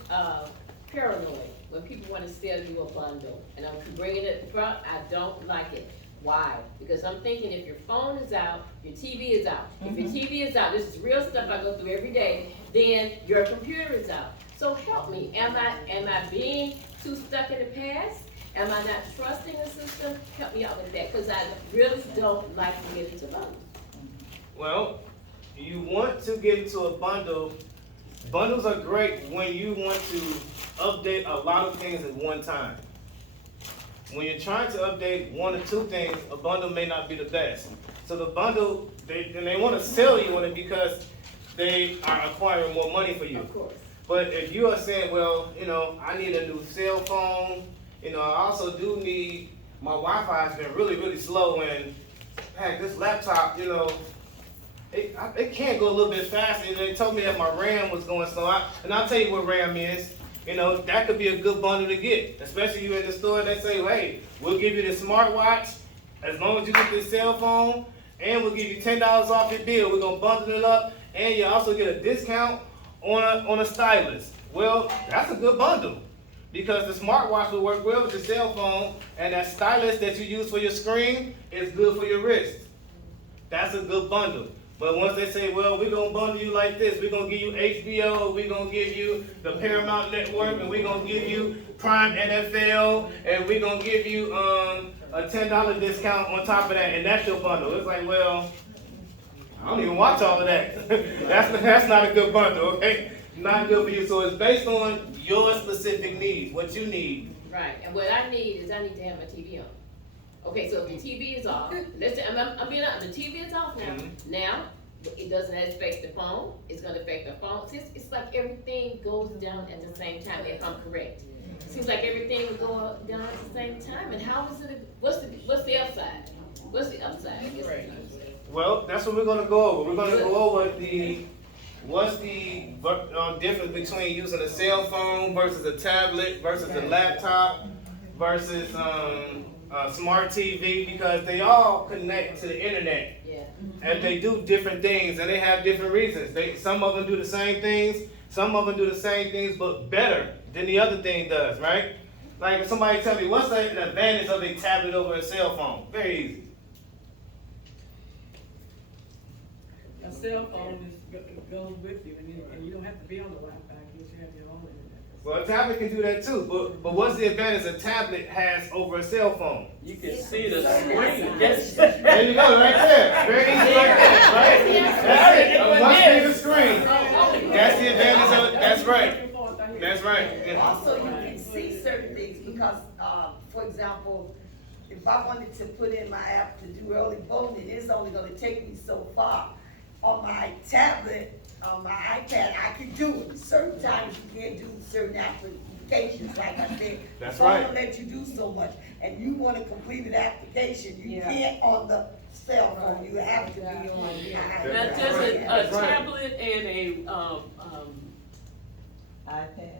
paranoid when people want to sell you a bundle. And I'm bringing it front, I don't like it. Why? Because I'm thinking if your phone is out, your TV is out. If your TV is out, this is real stuff I go through every day, then your computer is out. So help me. Am I being too stuck in the past? Am I not trusting the system? Help me out with that, because I really don't like to get into bundles. Well, you want to get into a bundle. Bundles are great when you want to update a lot of things at one time. When you're trying to update one or two things, a bundle may not be the best. So the bundle, they want to sell you on it because they are acquiring more money for you. Of course. But if you are saying, well, you know, I need a new cell phone, you know, I also do need, my Wi-Fi has been really, really slow, and heck, this laptop, you know, it can go a little bit faster. And they told me that my RAM was going slow. And I'll tell you what RAM is. You know, that could be a good bundle to get, especially you in the store. They say, hey, we'll give you the smartwatch as long as you get this cell phone, and we'll give you $10 off your bill. We're gonna bundle it up, and you also get a discount on a stylus. Well, that's a good bundle because the smartwatch will work well with your cell phone, and that stylus that you use for your screen is good for your wrist. That's a good bundle. But once they say, well, we're going to bundle you like this, we're going to give you HBO, we're going to give you the Paramount Network, and we're going to give you Prime NFL, and we're going to give you a $10 discount on top of that, and that's your bundle. It's like, well, I don't even watch all of that. That's not a good bundle, okay? Not good for you. So it's based on your specific needs, what you need. Right, and what I need is I need to have my TV on. Okay, so if the TV is off, let's say, I'm being honest, the TV is off now. Mm-hmm. Now, it doesn't affect the phone, it's gonna affect the phone. It's like everything goes down at the same time, if I'm correct. Seems like everything would go down at the same time, and how is it, what's the upside? What's the upside? I guess that's what I'm saying. Well, that's what we're going to go over. We're going to go over what's the difference between using a cell phone versus a tablet versus a laptop versus smart TV, because they all connect to the internet. Yeah. And they do different things, and they have different reasons. Some of them do the same things, some of them do the same things, but better than the other thing does, right? Like if somebody tell me, what's the advantage of a tablet over a cell phone? Very easy. A cell phone goes with you, and you don't have to be on the Wi-Fi, because you have your own internet. Well, a tablet can do that too, but what's the advantage a tablet has over a cell phone? You can see the screen. There you go, right there. Very easy like that, right? That's it. A much bigger screen. That's the advantage of it. That's right. That's right. Also, you can see certain things because, for example, if I wanted to put in my app to do early voting, it's only gonna take me so far. On my tablet, on my iPad, I can do it. Certain times you can't do certain applications, like I said. That's the phone right. don't let you do so much, and you wanna complete an application, you can't on the cell phone, you have to be on the iPad. Now, does a tablet and a, iPad.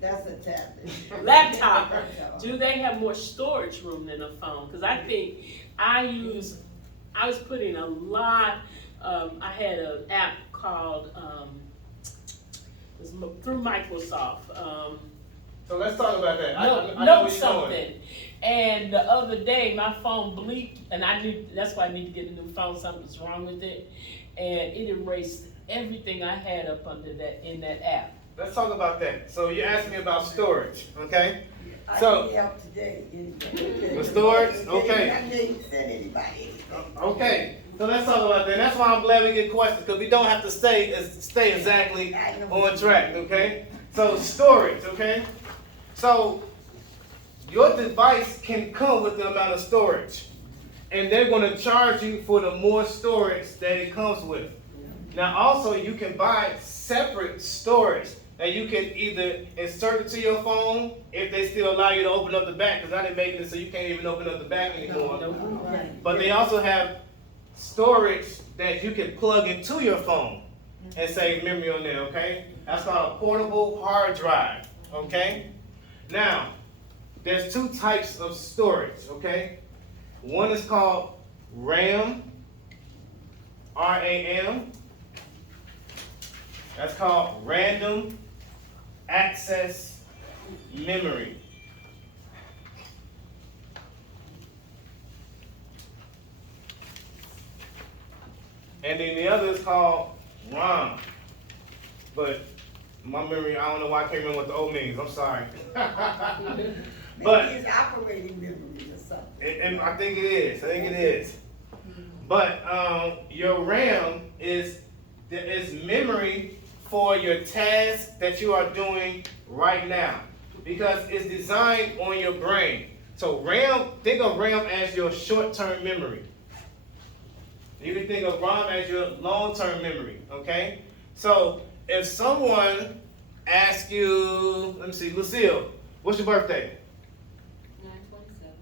That's a tablet. laptop, do they have more storage room than a phone? Because I think I was putting a lot, I had an app called, it was through Microsoft. So let's talk about that. I know Note where you're something. going. And the other day, my phone bleeped, and that's why I need to get a new phone, something's wrong with it. And it erased everything I had up under that, in that app. Let's talk about that. So you asked me about storage, okay? I So, need help today. the storage, okay. I didn't send anybody. Okay, so let's talk about that. That's why I'm glad we get questions, because we don't have to stay exactly on track, okay? So storage, okay? So your device can come with the amount of storage, and they're gonna charge you for the more storage that it comes with. Now also you can buy separate storage that you can either insert it to your phone if they still allow you to open up the back, because now they're making it so you can't even open up the back anymore. But they also have storage that you can plug into your phone and save memory on there, okay? That's called a portable hard drive, okay? Now, there's two types of storage, okay? One is called RAM, RAM. That's called random access memory. And then the other is called ROM. But my memory, I don't know why I can't remember what the O means. I'm sorry. But Maybe it's operating memory or something. and I think it is. But your RAM is memory for your task that you are doing right now, because it's designed on your brain. So RAM, think of RAM as your short-term memory. You can think of ROM as your long-term memory, okay? So if someone asks you, let me see, Lucille, what's your birthday? 9/27.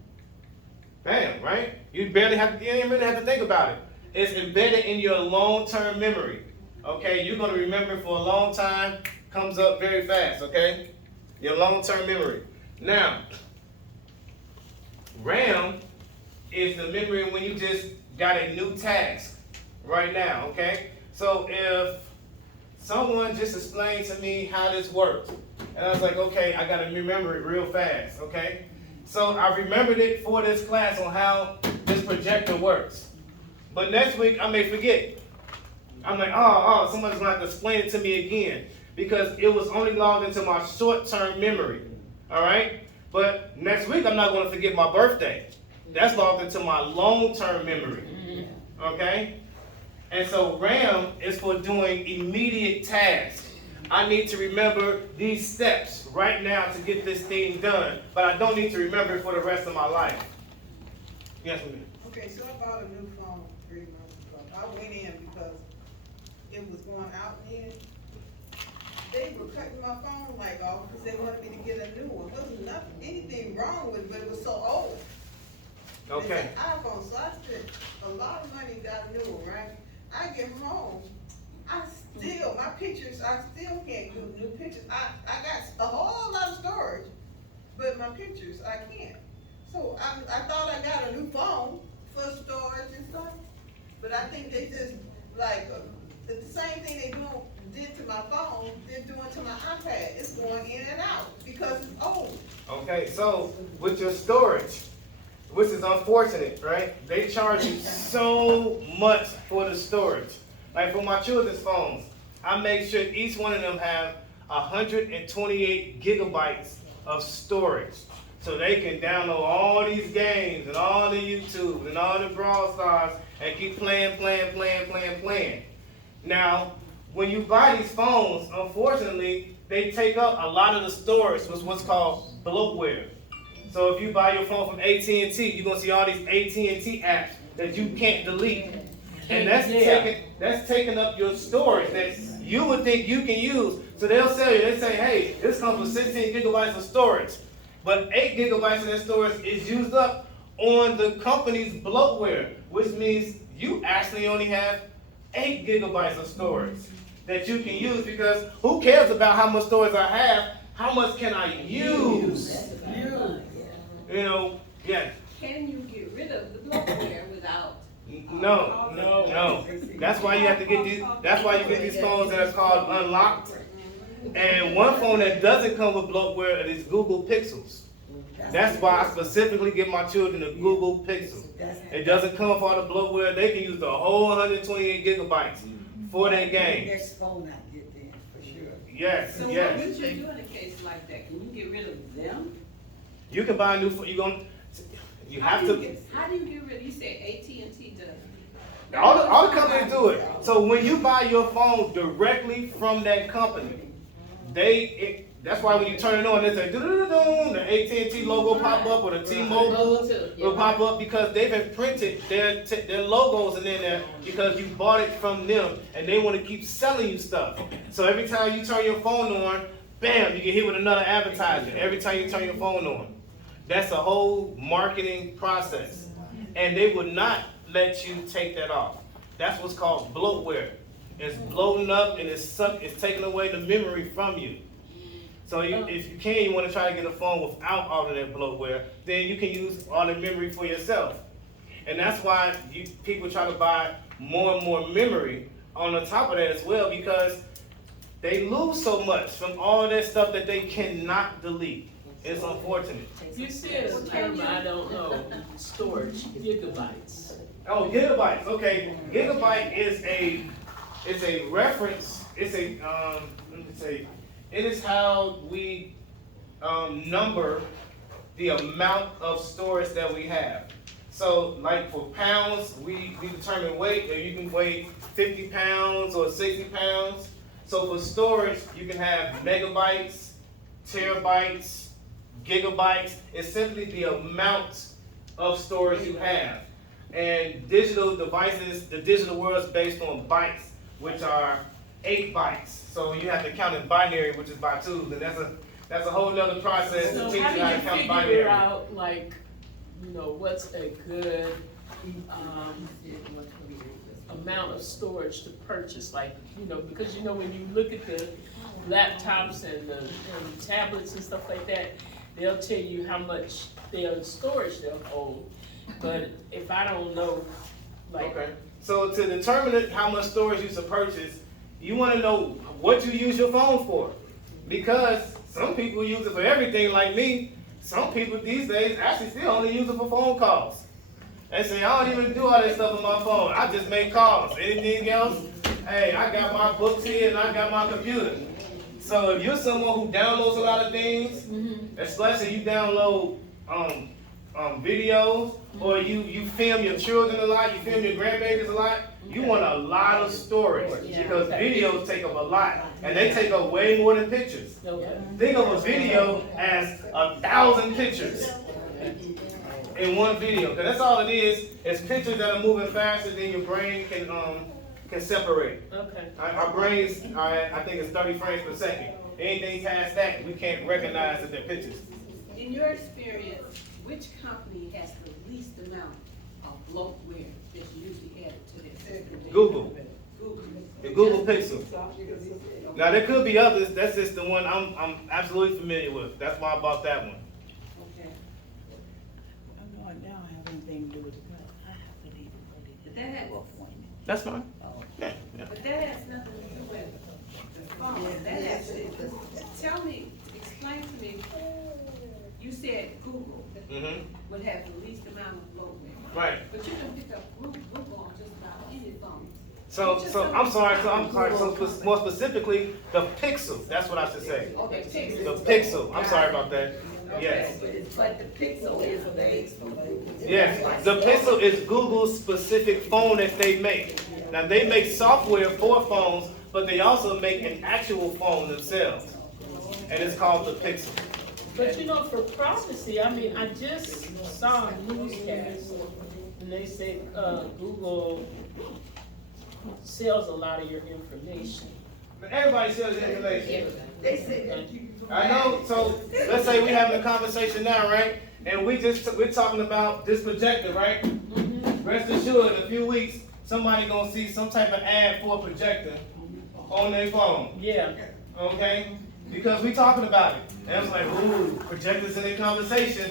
Bam, right? You didn't even really have to think about it. It's embedded in your long-term memory. Okay, you're gonna remember it for a long time, comes up very fast, okay? Your long-term memory. Now, RAM is the memory when you just got a new task right now, okay? So if someone just explained to me how this works, and I was like, okay, I gotta remember it real fast, okay? So I remembered it for this class on how this projector works. But next week I may forget. I'm like, somebody's gonna have to explain it to me again, because it was only logged into my short-term memory, all right? But next week I'm not gonna forget my birthday. That's logged into my long-term memory, okay? And so RAM is for doing immediate tasks. I need to remember these steps right now to get this thing done, but I don't need to remember it for the rest of my life. Yes, ma'am. Okay, so I bought a new phone 3 months ago. I went in because it was going out in. They were cutting my phone like off because they wanted me to get a new one. There wasn't anything wrong with it, but it was so old. Okay. It's an iPhone, so I spent a lot of money, got a new one, right? I get home, my pictures, I still can't do new pictures. I got a whole lot of storage, but my pictures, I can't. So I thought I got a new phone for storage and stuff, but I think they just, like, the same thing they did to my phone, they're doing to my iPad. It's going in and out because it's old. Okay, so with your storage, which is unfortunate, right? They charge you so much for the storage. Like for my children's phones, I make sure each one of them have 128 gigabytes of storage. So they can download all these games and all the YouTube and all the Brawl Stars and keep playing. Now, when you buy these phones, unfortunately, they take up a lot of the storage with what's called bloatware. So if you buy your phone from AT&T, you're gonna see all these AT&T apps that you can't delete. And that's taking up your storage that you would think you can use. So they'll sell you, they say, hey, this comes with 16 gigabytes of storage. But 8 gigabytes of that storage is used up on the company's bloatware, which means you actually only have 8 gigabytes of storage that you can use, because who cares about how much storage I have? How much can I use? You know, yeah. Can you get rid of the bloatware without? No. That's why you have to get these. That's why you get these phones that are called unlocked. And one phone that doesn't come with bloatware is Google Pixels. That's why I specifically give my children the Google Pixel. It doesn't come with all the bloatware. They can use the whole 128 gigabytes for their games. Next phone I get then, for sure. Yes, So yes. what would you do in a case like that? Can you get rid of them? You can buy a new phone. You have How to. do you get rid of, you said AT&T does. All the companies do it. So when you buy your phone directly from that company, that's why when you turn it on, they say do-do-do-do, the AT&T logo pop up or the T-Mobile will pop up, because they've imprinted their logos in there because you bought it from them and they want to keep selling you stuff. So every time you turn your phone on, bam, you get hit with another advertisement. Every time you turn your phone on. That's a whole marketing process. And they would not let you take that off. That's what's called bloatware. It's bloating up and it's taking away the memory from you. So if you can, you want to try to get a phone without all of that bloatware, then you can use all the memory for yourself. And that's why people try to buy more and more memory on the top of that as well, because they lose so much from all that stuff that they cannot delete. It's unfortunate. You said a term I don't know, storage, gigabytes. Oh, gigabytes. Okay, gigabyte is a reference. It's a let me say, it is how we number the amount of storage that we have. So, like for pounds, we determine weight. Or you can weigh 50 pounds or 60 pounds. So for storage, you can have megabytes, terabytes, gigabytes. It's simply the amount of storage you have. And digital devices, the digital world is based on bytes, which are 8 bytes. So you have to count in binary, which is by 2s, and that's a whole nother process So to teach how you do how you to count figure binary. out, like, what's a good amount of storage to purchase? Like, because when you look at the laptops and the tablets and stuff like that, they'll tell you how much their storage they'll hold. But if I don't know, Okay. So to determine how much storage you should purchase, you want to know what you use your phone for. Because some people use it for everything like me. Some people these days actually still only use it for phone calls. They say, I don't even do all that stuff on my phone. I just make calls. Anything else? Hey, I got my books here and I got my computer. So if you're someone who downloads a lot of things, especially you download videos, or you film your children a lot, you film your grandbabies a lot, you want a lot of storage, because videos take up a lot, and they take up way more than pictures. Think of a video as 1,000 pictures in one video, because that's all it is. It's pictures that are moving faster than your brain can separate. Okay. Our brains are at, I think it's 30 frames per second. Anything past that, we can't recognize that they're pictures. In your experience, which company has the least amount of bloatware that's usually added to their system? Google. The Google Pixel. Now there could be others. That's just the one I'm absolutely familiar with. That's why I bought that one. Okay. I know now I have anything to do with it. I have to leave it. But that has, That's fine. but that has nothing to do with the phone. That has to, explain to me, you Google would have the least amount of load. Right. But you can pick up Google on just about any phone. So I'm sorry, so more specifically, the Pixel, that's what I should say. Okay, Pixel. The Pixel, I'm sorry about that. Yes. But the Pixel is based on. Yes, the Pixel is Google's specific phone that they make. Now, they make software for phones, but they also make an actual phone themselves. And it's called the Pixel. But you know, for privacy, I mean, I just saw a newscast, and they say Google sells a lot of your information. Everybody sells information. They say I know, so let's say we're having a conversation now, right? And we're talking about this projector, right? Rest assured, in a few weeks, somebody gonna see some type of ad for a projector on their phone. Yeah. Okay? Because we talking about it. And it's like, ooh, projectors in their conversation.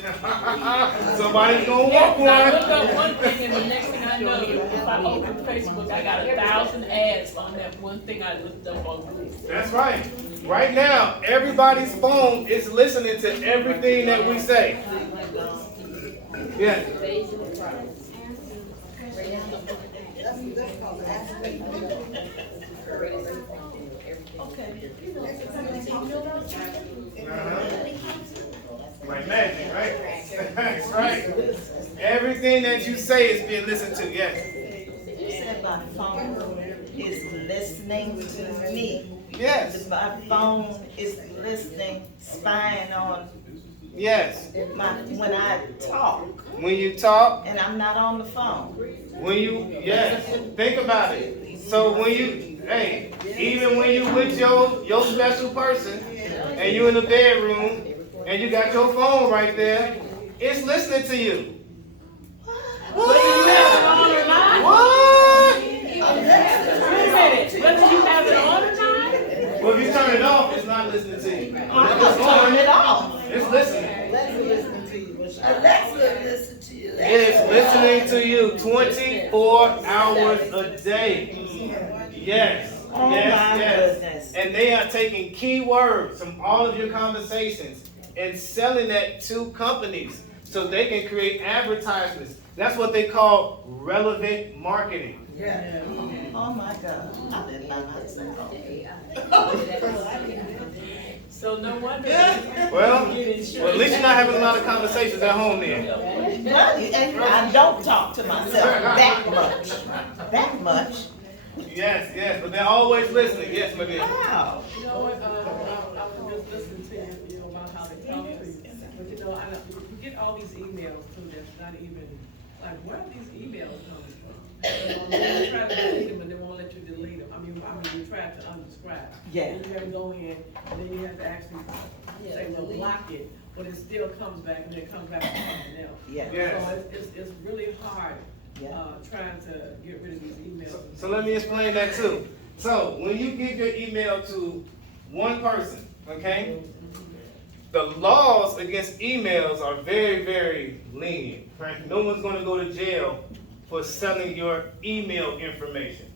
Somebody's gonna walk one. I looked up one thing, and the next thing I know, if I open Facebook, I got 1,000 ads on that one thing I looked up on Google. That's right. Right now, everybody's phone is listening to everything that we say. Yeah. Like magic, right? That's right. Everything that you say is being listened to, yes. You said my phone is listening to me. Yes. My phone is listening, spying on. Yes. When I talk. When you talk. And I'm not on the phone. When you, yes. Think about it. So when you, hey, even when you with your special person, and you in the bedroom, and you got your phone right there, it's listening to you. Whether you have it on or not? What? Wait a minute. Whether you have it on or not? Well, if you turn it off, it's not listening to you. I just turn it off. It's listening. Alexa listening to you, Michelle. Alexa listen to you. It's listening to you 24 hours a day. Yes. Oh Yes, my yes. goodness. And they are taking keywords from all of your conversations and selling that to companies so they can create advertisements. That's what they call relevant marketing. Yeah. Oh my God. I did not understand. So no wonder. Well, at least you're not having a lot of conversations at home then. Well, and I don't talk to myself that much. That much. Yes, yes, but they're always listening. Yes, my dear. Wow. You know what, I was just listening to you, you know, about how they talk to you. But you know, you get all these emails too, that's not even, like, where are these emails coming from? You try to delete them and they won't let you delete them. I mean, you try to unsubscribe. Yeah. And you have to go in, and then you have to actually say, well, block it, but it still comes back, and then it comes back to something else. Yeah. Yes. So it's really hard, trying to get rid of these emails. So let me explain that too. So when you give your email to one person, okay, the laws against emails are very, very lenient. Right? No one's going to go to jail for selling your email information.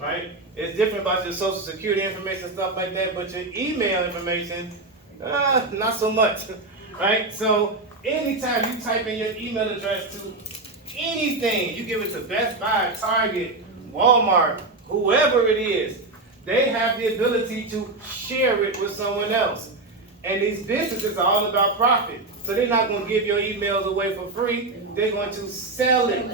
Right? It's different about your social security information and stuff like that, but your email information, not so much. Right? So anytime you type in your email address to anything, you give it to Best Buy, Target, Walmart, whoever it is, they have the ability to share it with someone else. And these businesses are all about profit. So they're not going to give your emails away for free. They're going to sell it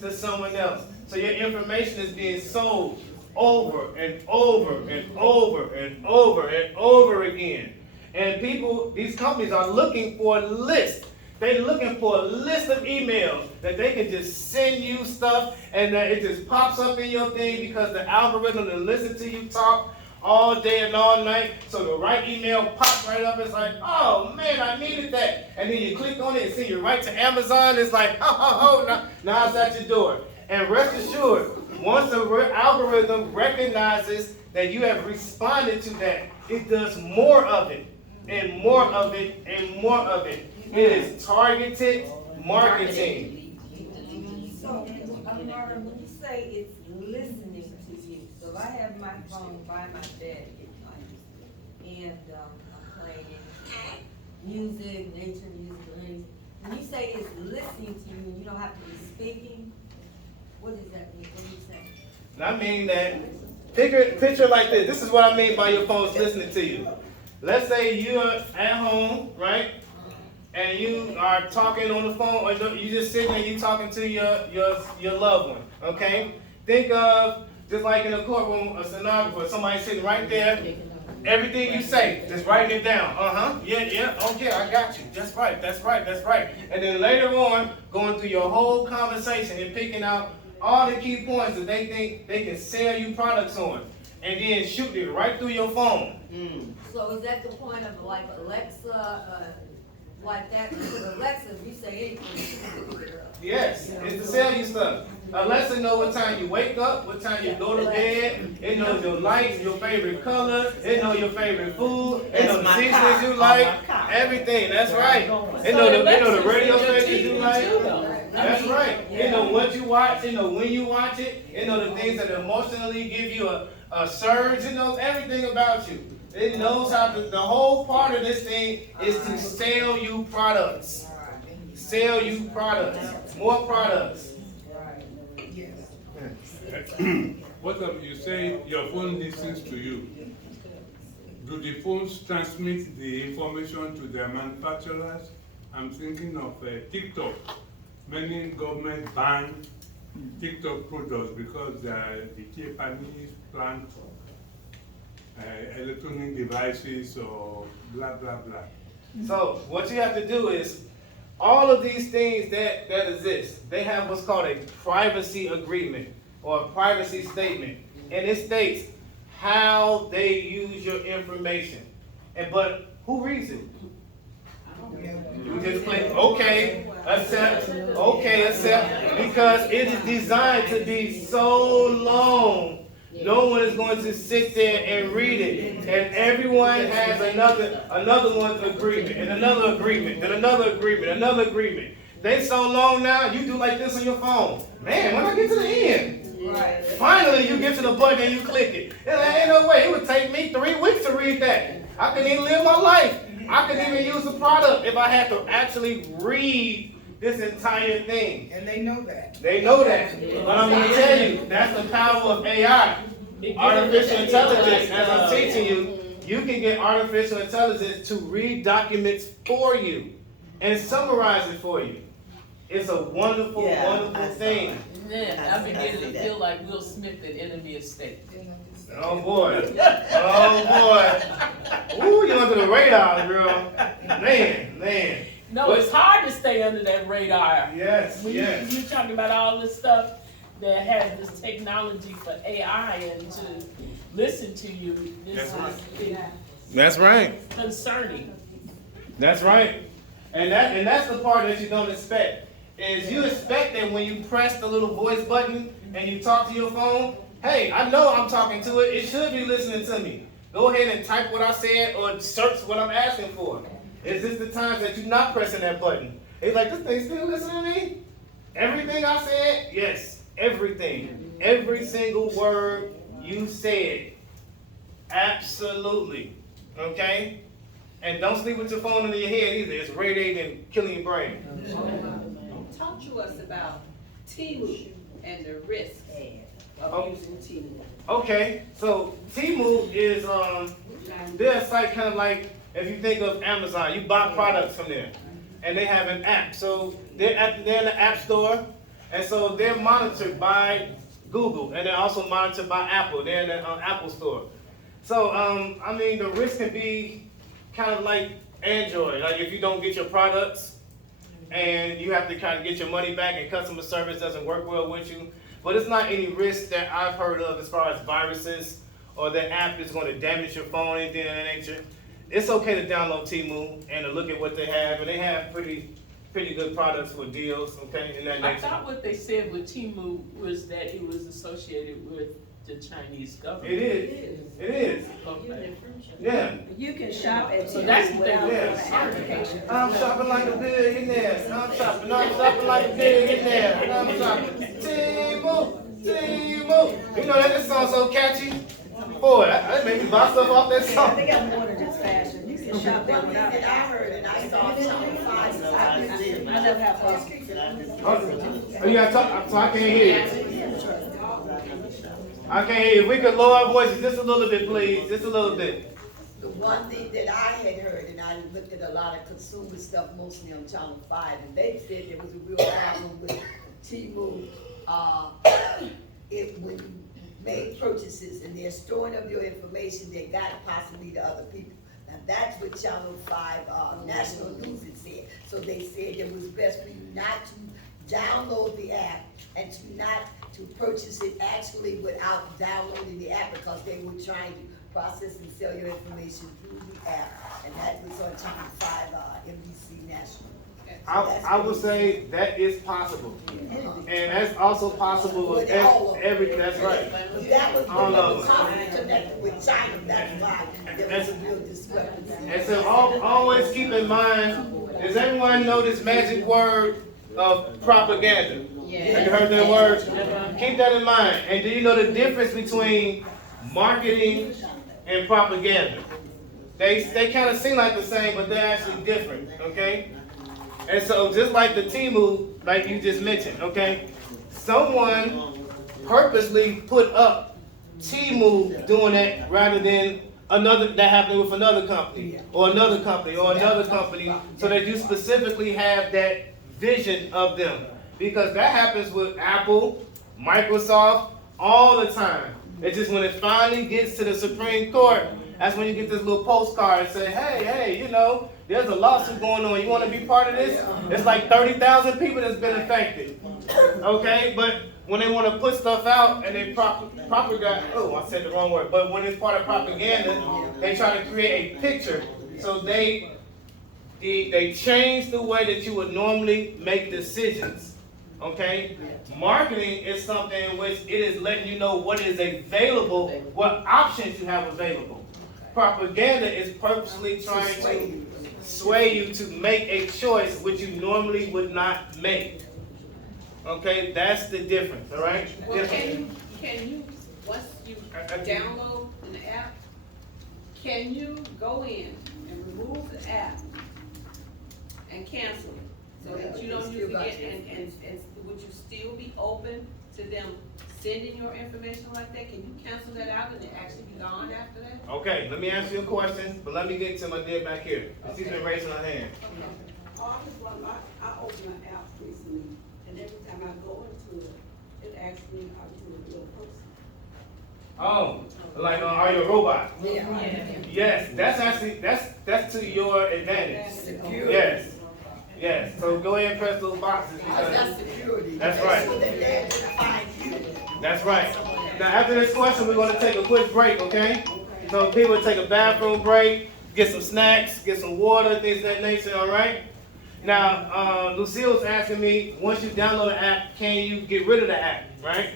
to someone else. So your information is being sold over and over and over and over and over again. And people, these companies are looking for a list. They're looking for a list of emails that they can just send you stuff and that it just pops up in your thing because the algorithm will listen to you talk all day and all night. So the right email pops right up. It's like, oh man, I needed that. And then you click on it and send you right to Amazon. It's like, now it's at your door. And rest assured, once the algorithm recognizes that you have responded to that, it does more of it and more of it and more of it. It is targeted marketing. So, Marvin, when you say it's listening to you, so if I have my phone by my bed at night, and I'm playing music, nature music, or anything, when you say it's listening to you, you don't have to be speaking, what does that mean? What do you say? And I mean that, picture like this. This is what I mean by your phone's listening to you. Let's say you're at home, right? And you are talking on the phone, or you just sitting and you talking to your loved one, okay? Think of, just like in a courtroom, a stenographer, somebody sitting right there. Everything you say, just writing it down. Yeah, okay, I got you. That's right. And then later on, going through your whole conversation and picking out all the key points that they think they can sell you products on. And then shoot it right through your phone. So is that the point of like Alexa, like that? Because Alexa, if you say anything, she can pick it up. Yes, it's to sell you stuff. Alexa know what time you wake up, what time you go to bed. It knows your lights, your favorite color. It knows your favorite food. It knows the seasons you like. Everything. That's right. It know the radio stations you like. That's right. It know what you watch. It know when you watch it. It know the things that emotionally give you a surge. It knows everything about you. It knows how to. The whole part of this thing is to sell you products. Sell you products. More products. What you say your phone listens to you? Do the phones transmit the information to their manufacturers? I'm thinking of TikTok. Many governments ban TikTok products because the Japanese plant electronic devices or blah blah blah. So what you have to do is, all of these things that exist, they have what's called a privacy agreement or a privacy statement. And it states how they use your information. But who reads it? You just click OK, accept, because it is designed to be so long. No one is going to sit there and read it. And everyone has another one's agreement, and another agreement, and another agreement, another agreement. They so long now, you do like this on your phone. Man, when I get to the end, finally you get to the button and you click it. And ain't no way, it would take me 3 weeks to read that. I couldn't even live my life. I couldn't even use the product if I had to actually read this entire thing. And they know that. They know that. But I'm going to tell you, that's the power of AI. Artificial intelligence, as I'm teaching you, you can get artificial intelligence to read documents for you and summarize it for you. It's a wonderful, wonderful thing. Man, I'm beginning to feel like Will Smith in Enemy of State. Oh boy. Oh boy. Ooh, you're under the radar, girl. Man. No, it's hard to stay under that radar. Yes, yes. You're talking about all this stuff that has this technology for AI and to listen to you. That's right. Concerning. That's right. And that's the part that you don't expect. Is you expect that when you press the little voice button and you talk to your phone, hey, I know I'm talking to it. It should be listening to me. Go ahead and type what I said or search what I'm asking for. Is this the times that you're not pressing that button? It's like, this thing still listening to me? Everything I said? Yes, everything. Every single word you said. Absolutely. Okay? And don't sleep with your phone under your head either. It's radiating and killing your brain. Talk to us about Temu and the risk of using Temu. Okay, so Temu is they're a site kind of like, if you think of Amazon, you buy products from there, and they have an app. So they're in the App Store, and so they're monitored by Google, and they're also monitored by Apple. They're in the Apple Store. So I mean, the risk can be kind of like Android. Like if you don't get your products, and you have to kind of get your money back, and customer service doesn't work well with you. But it's not any risk that I've heard of as far as viruses or the app is going to damage your phone, anything of that nature. It's okay to download Temu and to look at what they have, and they have pretty good products for deals, okay, in that I nature. thought what they said with Temu was that it was associated with the Chinese government. It is. It is. Okay. Yeah. You can shop at So that's what they without were an concerned application. I'm shopping like a billionaire. I'm shopping like a billionaire. I'm shopping. Temu. You know that song's so catchy. Boy, that made me buy stuff off that song. They got more than just fashion. You can shop there without. I heard and I saw Shopify, so I never have problems. Oh, you gotta talk, so I can't hear you. I can't hear you. If we could lower our voices just a little bit, please, just a little bit. The one thing that I had heard, and I looked at a lot of consumer stuff, mostly on Channel 5, and they said there was a real problem with Temu. When you made purchases and they're storing up your information, they got it possibly to other people. Now that's what Channel 5 National News had said. So they said it was best for you not to download the app and to purchase it actually without downloading the app, because they were trying to process and sell your information through the app. And that was on Channel 5 NBC National. I would say that is possible. And that's also possible with every, that's right. That was All of them. conflict connected with China, that's why there was a real discrepancy. And so always keep in mind, does everyone know this magic word of propaganda? Have you heard that word? Keep that in mind. And do you know the difference between marketing and propaganda? They kind of seem like the same, but they're actually different, okay? And so just like the Temu, like you just mentioned, okay? Someone purposely put up Temu doing that rather than another, that happened with another company, or another company, or another company, so that you specifically have that vision of them. Because that happens with Apple, Microsoft, all the time. It's just when it finally gets to the Supreme Court, that's when you get this little postcard and say, hey, you know, there's a lawsuit going on. You want to be part of this? It's like 30,000 people that's been affected. Okay? But when they want to put stuff out and they propaganda, oh, I said the wrong word. But when it's part of propaganda, they try to create a picture. So they change the way that you would normally make decisions. Okay? Marketing is something in which it is letting you know what is available, what options you have available. Propaganda is purposely trying to sway you to make a choice which you normally would not make. Okay, that's the difference, all right? Well, can you, once you download an app, can you go in and remove the app and cancel it? So that you don't use it, and would you still be open to them sending your information like that? Can you cancel that out and it actually be gone after that? Okay, let me ask you a question, but let me get to my dear back here. She's been raising her hand. I just want, I opened an app recently, and every time I go into it, it asks me how to a real person. Oh, like are you a robot? Yeah. Yes, that's actually, that's to your advantage. Security. Yes, so go ahead and press those boxes. That's security. That's right. So that they can find you. That's right. Now after this question, we're gonna take a quick break, okay? So people take a bathroom break, get some snacks, get some water, things of that nature, all right? Now, Lucille's asking me, once you download the app, can you get rid of the app, right?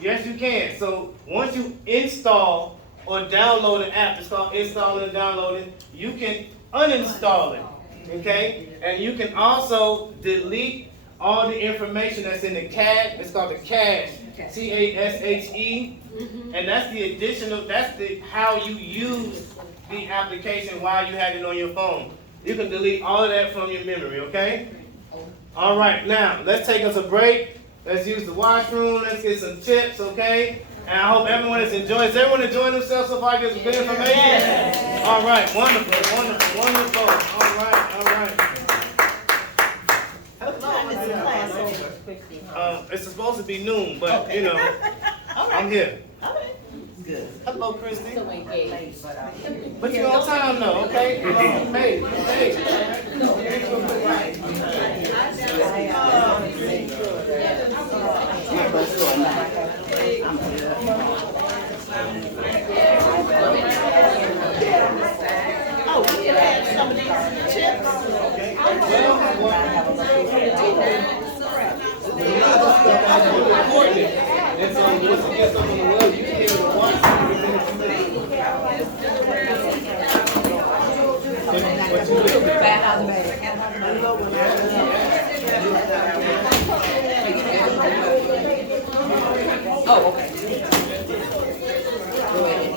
Yes, you can. So once you install or download an app, it's called installing and downloading, you can uninstall it, okay? And you can also delete all the information that's in the cache. It's called the cache, C-A-S-H-E. And that's the additional, that's how you use the application while you have it on your phone. You can delete all of that from your memory, okay? All right, now, let's take us a break. Let's use the washroom. Let's get some chips, okay? And I hope everyone is enjoying. Is everyone enjoying themselves so far? Get some good information? Yes. All right, wonderful, wonderful, wonderful. All right, all right. It's supposed to be noon, but you know, I'm here. Good. Hello, Christy. But you're on time though, okay? Hey. Oh, we can add some of these chips. And so once you get something on the web, you can be able to watch Oh, okay. Go ahead.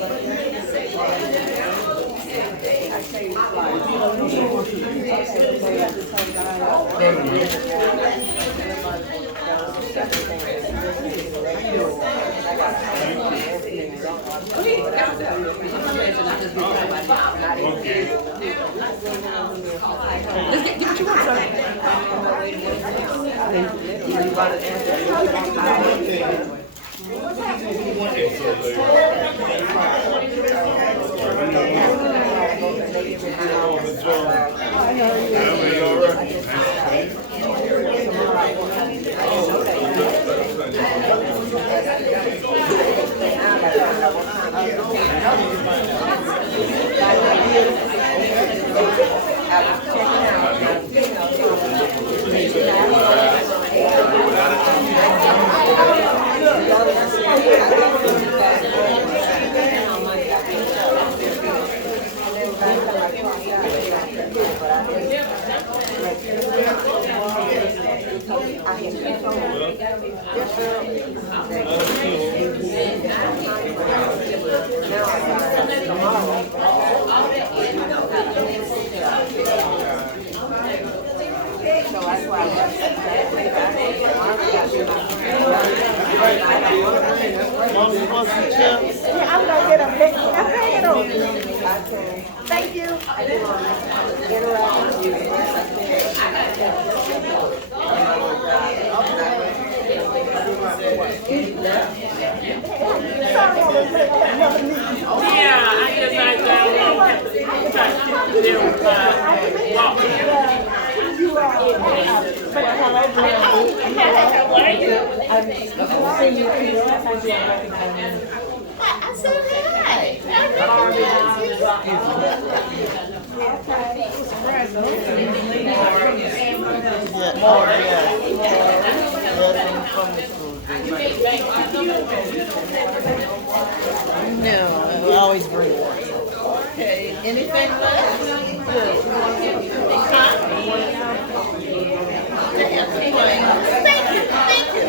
I'm gonna get a picture. Thank you. Yeah, I guess I down try to keep there with walking. I said hi. No, I always bring one. Okay, anything left? Good. Huh? Thank you, thank you.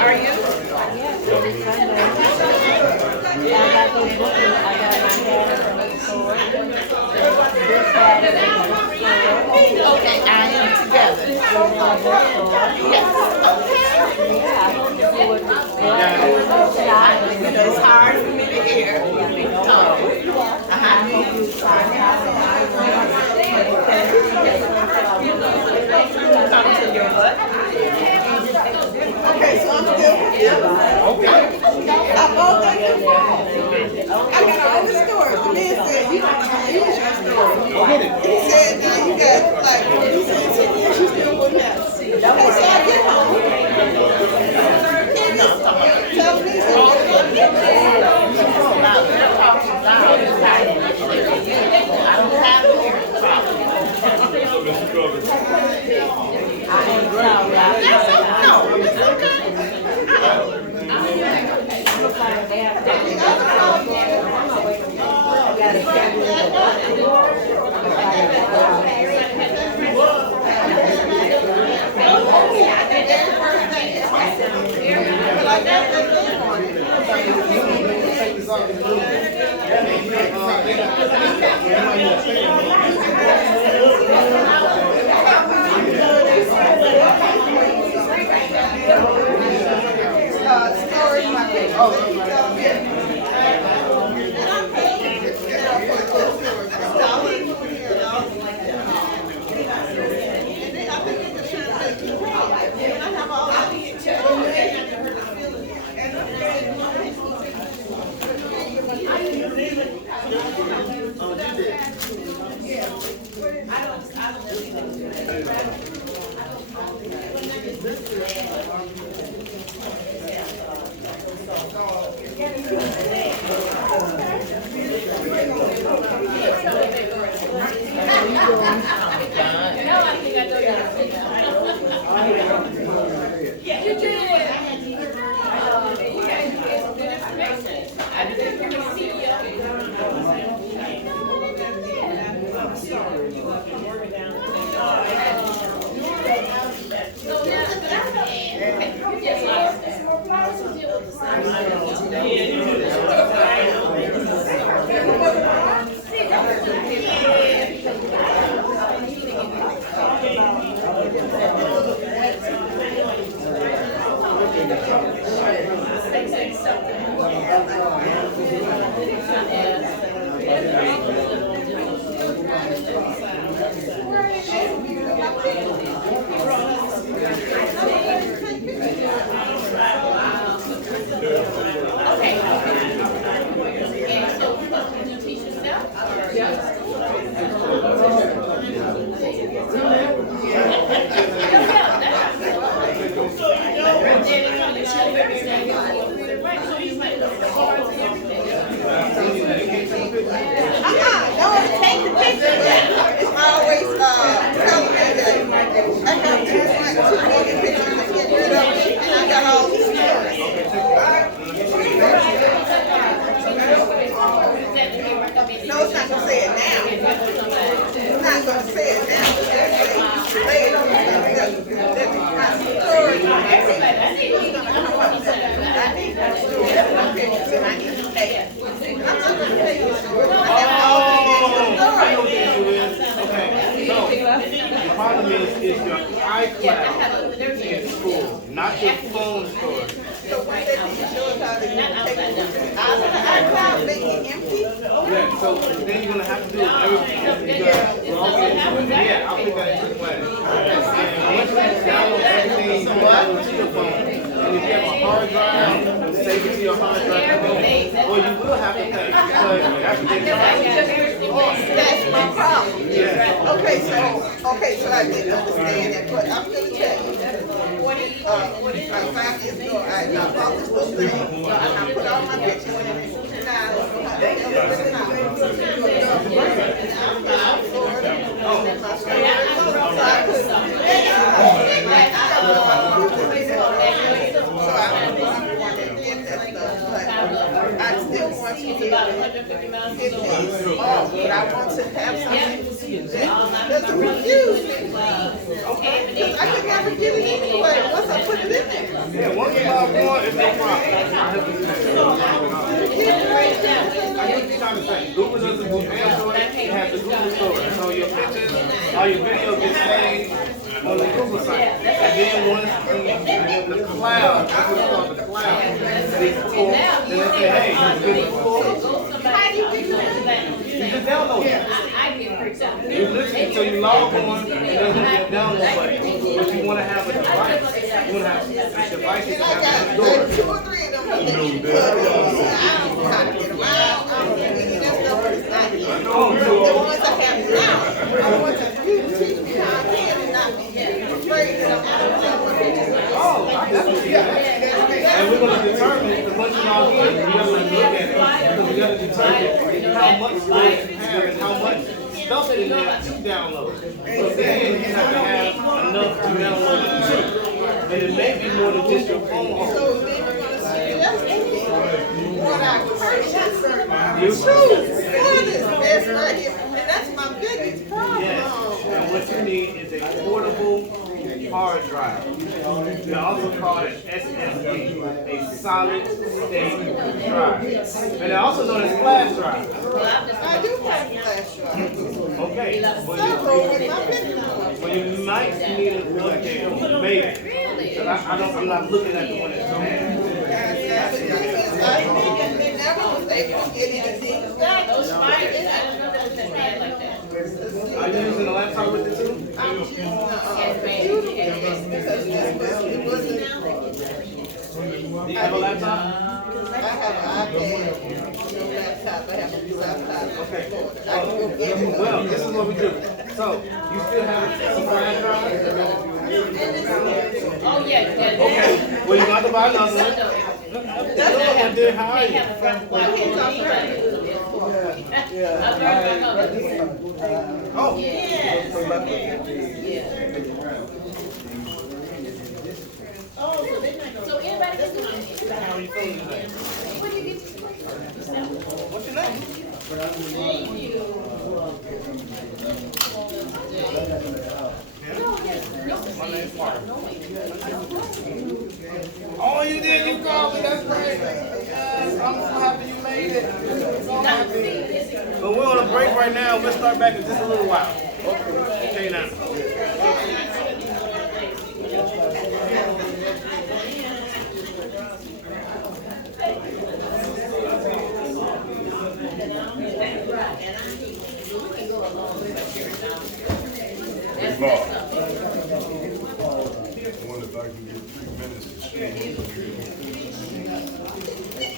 Are you? Yeah, I got those bookings. I got my hair from the store. Okay, I am together. Yes, okay. It's hard for me to hear. Come to your butt. Okay, so I'm still here. Okay. I'm all done. I got all the stories. The man said, you was your story. He said, now you got, like, you said 10 years, you still wouldn't have. Okay, so I get home. Tell me I don't have a hearing problem. No, it's okay. Thank you. No, it's not gonna say it now. It's not gonna say it now. Later. The problem is your iCloud in school, not your phone storage. Yeah, so then you're gonna have to do everything. Yeah, I'll pick that into class. And once you download everything you want to your phone, and if you have a hard drive, save it to your hard drive, or you will have to pay. But that's what they charge. That's my problem. Yeah. Okay, so I didn't understand that, but I'm gonna tell you. 5 years ago, I bought this little thing, and I put all my pictures in it. Now, they never put it out. I still want to get it off, but I want to have something that's a review. Because I could never get it anyway once I put it in there. Yeah, once you log on, it's no problem. I get what you're trying to say. Google doesn't do Android, it has the Google store. So your pictures, all your video gets saved on the Google site. And then once the cloud, that's what it's called, the cloud, it's full, then they say, hey, it's been full. How do you get it? You just download it. I get freaked out. You literally, so you log on, and there's a download button. But you want to have a device. You want to have devices that have a Like store. 2 or 3 of them that you put on. I don't know how to get around. I don't know any of that stuff, but it's not here. The ones I have now, I want you to teach me how I can and not be afraid that I'm not going to what they just Oh, definitely, yeah. And we're going to determine, the once you log in, we have to look at it. Because we got to determine how much storage you have and how much stuff in there to download. So then you have to have enough to download it too. And it may be more than just your phone home. So then you're going to suggest what I purchased. You Choose for this. That's right here. And that's my biggest problem. Yes, and what you need is a portable hard drive. They also call it SSD, a solid state drive. And they're also known as flash drive. I do have a flash drive. Okay, Several with my pictures. well you might need an update, maybe. But I'm not looking at the one that's on there. I never was able to get anything. Those spiders, I didn't know that was that bad like that. Are you using a laptop with it too? I'm using a because it wasn't. Do you have a laptop? I have an iPad, no laptop, I have a laptop. Okay. I can go get it. Well, this is what we do. So, you still have a flash drive? Oh, yeah, yeah. Okay, well, you got to buy another one. That's not how they hire you. Can't have a front block. Oh. So anybody can do it. How are you feeling today? What do you get to What's your name? Thank you. My name's Mark. Oh, you did? You called me? That's I'm so happy you made it. So happy. But we're on a break right now. We'll start back in just a little while. Okay, now. Hey, Bob. I wonder if I can get 3 minutes to speak.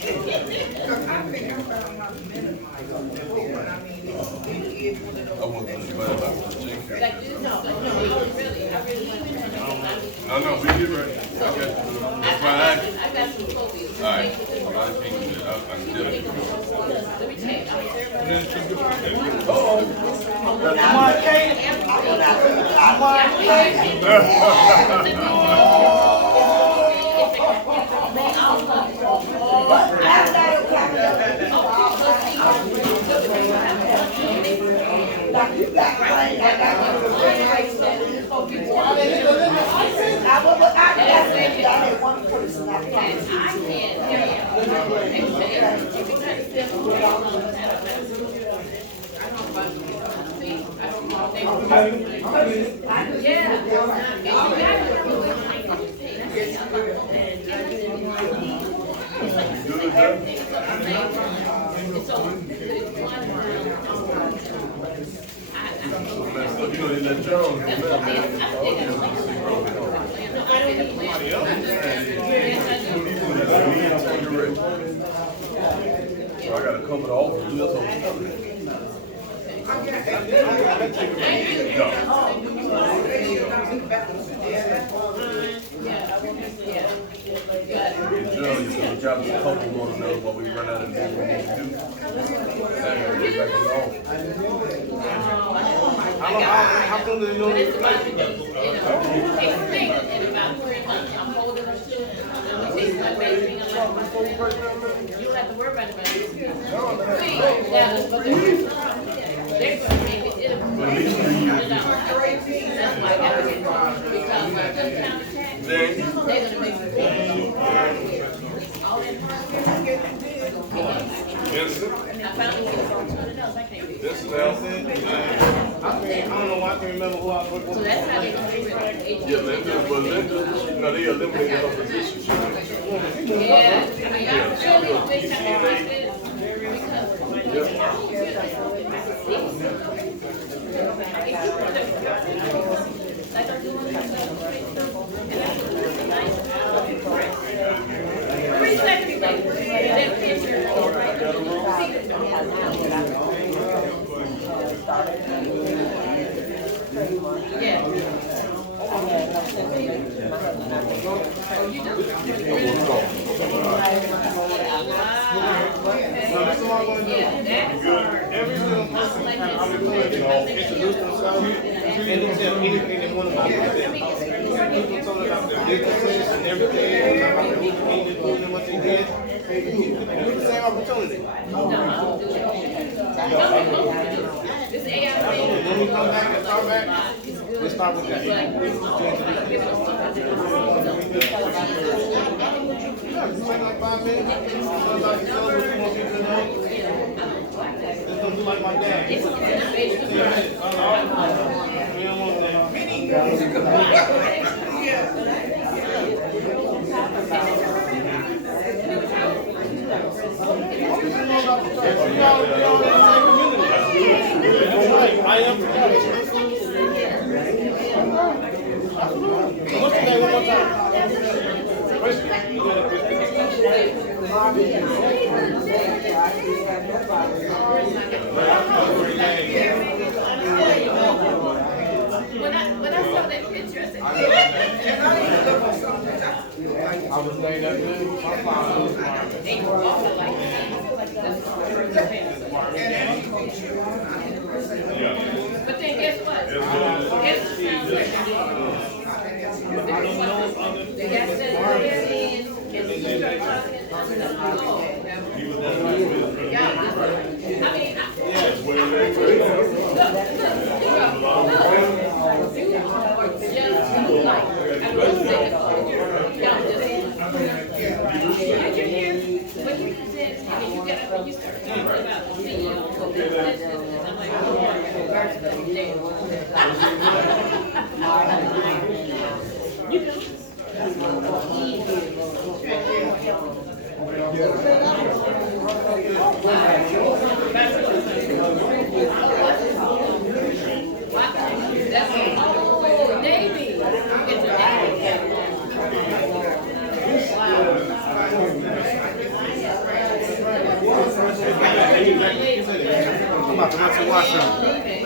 Because I think I found my minimize on the board, but I mean, it is one of those. I want to know about the check. No, No, we get ready. Okay. That's why I got some phobias. all right. I think I'm still. Let me check. Come on, Kate. Come on, Kate. So I gotta cover all the wheels on you drop a couple more to know what we run out of what we need to do. How soon do they know It's about to be, in about 3 months. I'm holding them to, I'm taking my baby, I'm like, you don't have to worry about it. They're gonna make it, it'll be $100. That's why I gotta get it, because my county tax, they're gonna make it. All that Yes, sir. I finally get it for $200, I can't do it. Yes, sir. I don't know why I can remember who I worked with. So that's how they do it. Yeah, Linda, but Linda, they eliminated her position. Yeah, I mean, I really wish I could like this, like I'm doing this. Pretty sexy, like, that picture. Yeah. Every single person introduce themselves and tell anything they want to know about them. People told about their businesses and everything, about who came to do and what they did. With the same opportunity. This AI When we come back and start back, we'll start with that. Like 5 minutes. It's gonna be like my dad. I am. What's your name one more time? When I saw that picture, I said, I was named that name. My father was Marvin. they were walking like that. But then guess what? Guess the guy said, and she started talking, and I was like, oh. Yeah, I mean, did you hear when you start talking about CEO, I'm like, oh, you do. Oh, Navy. Get your Navy. I'm about to run to the washroom.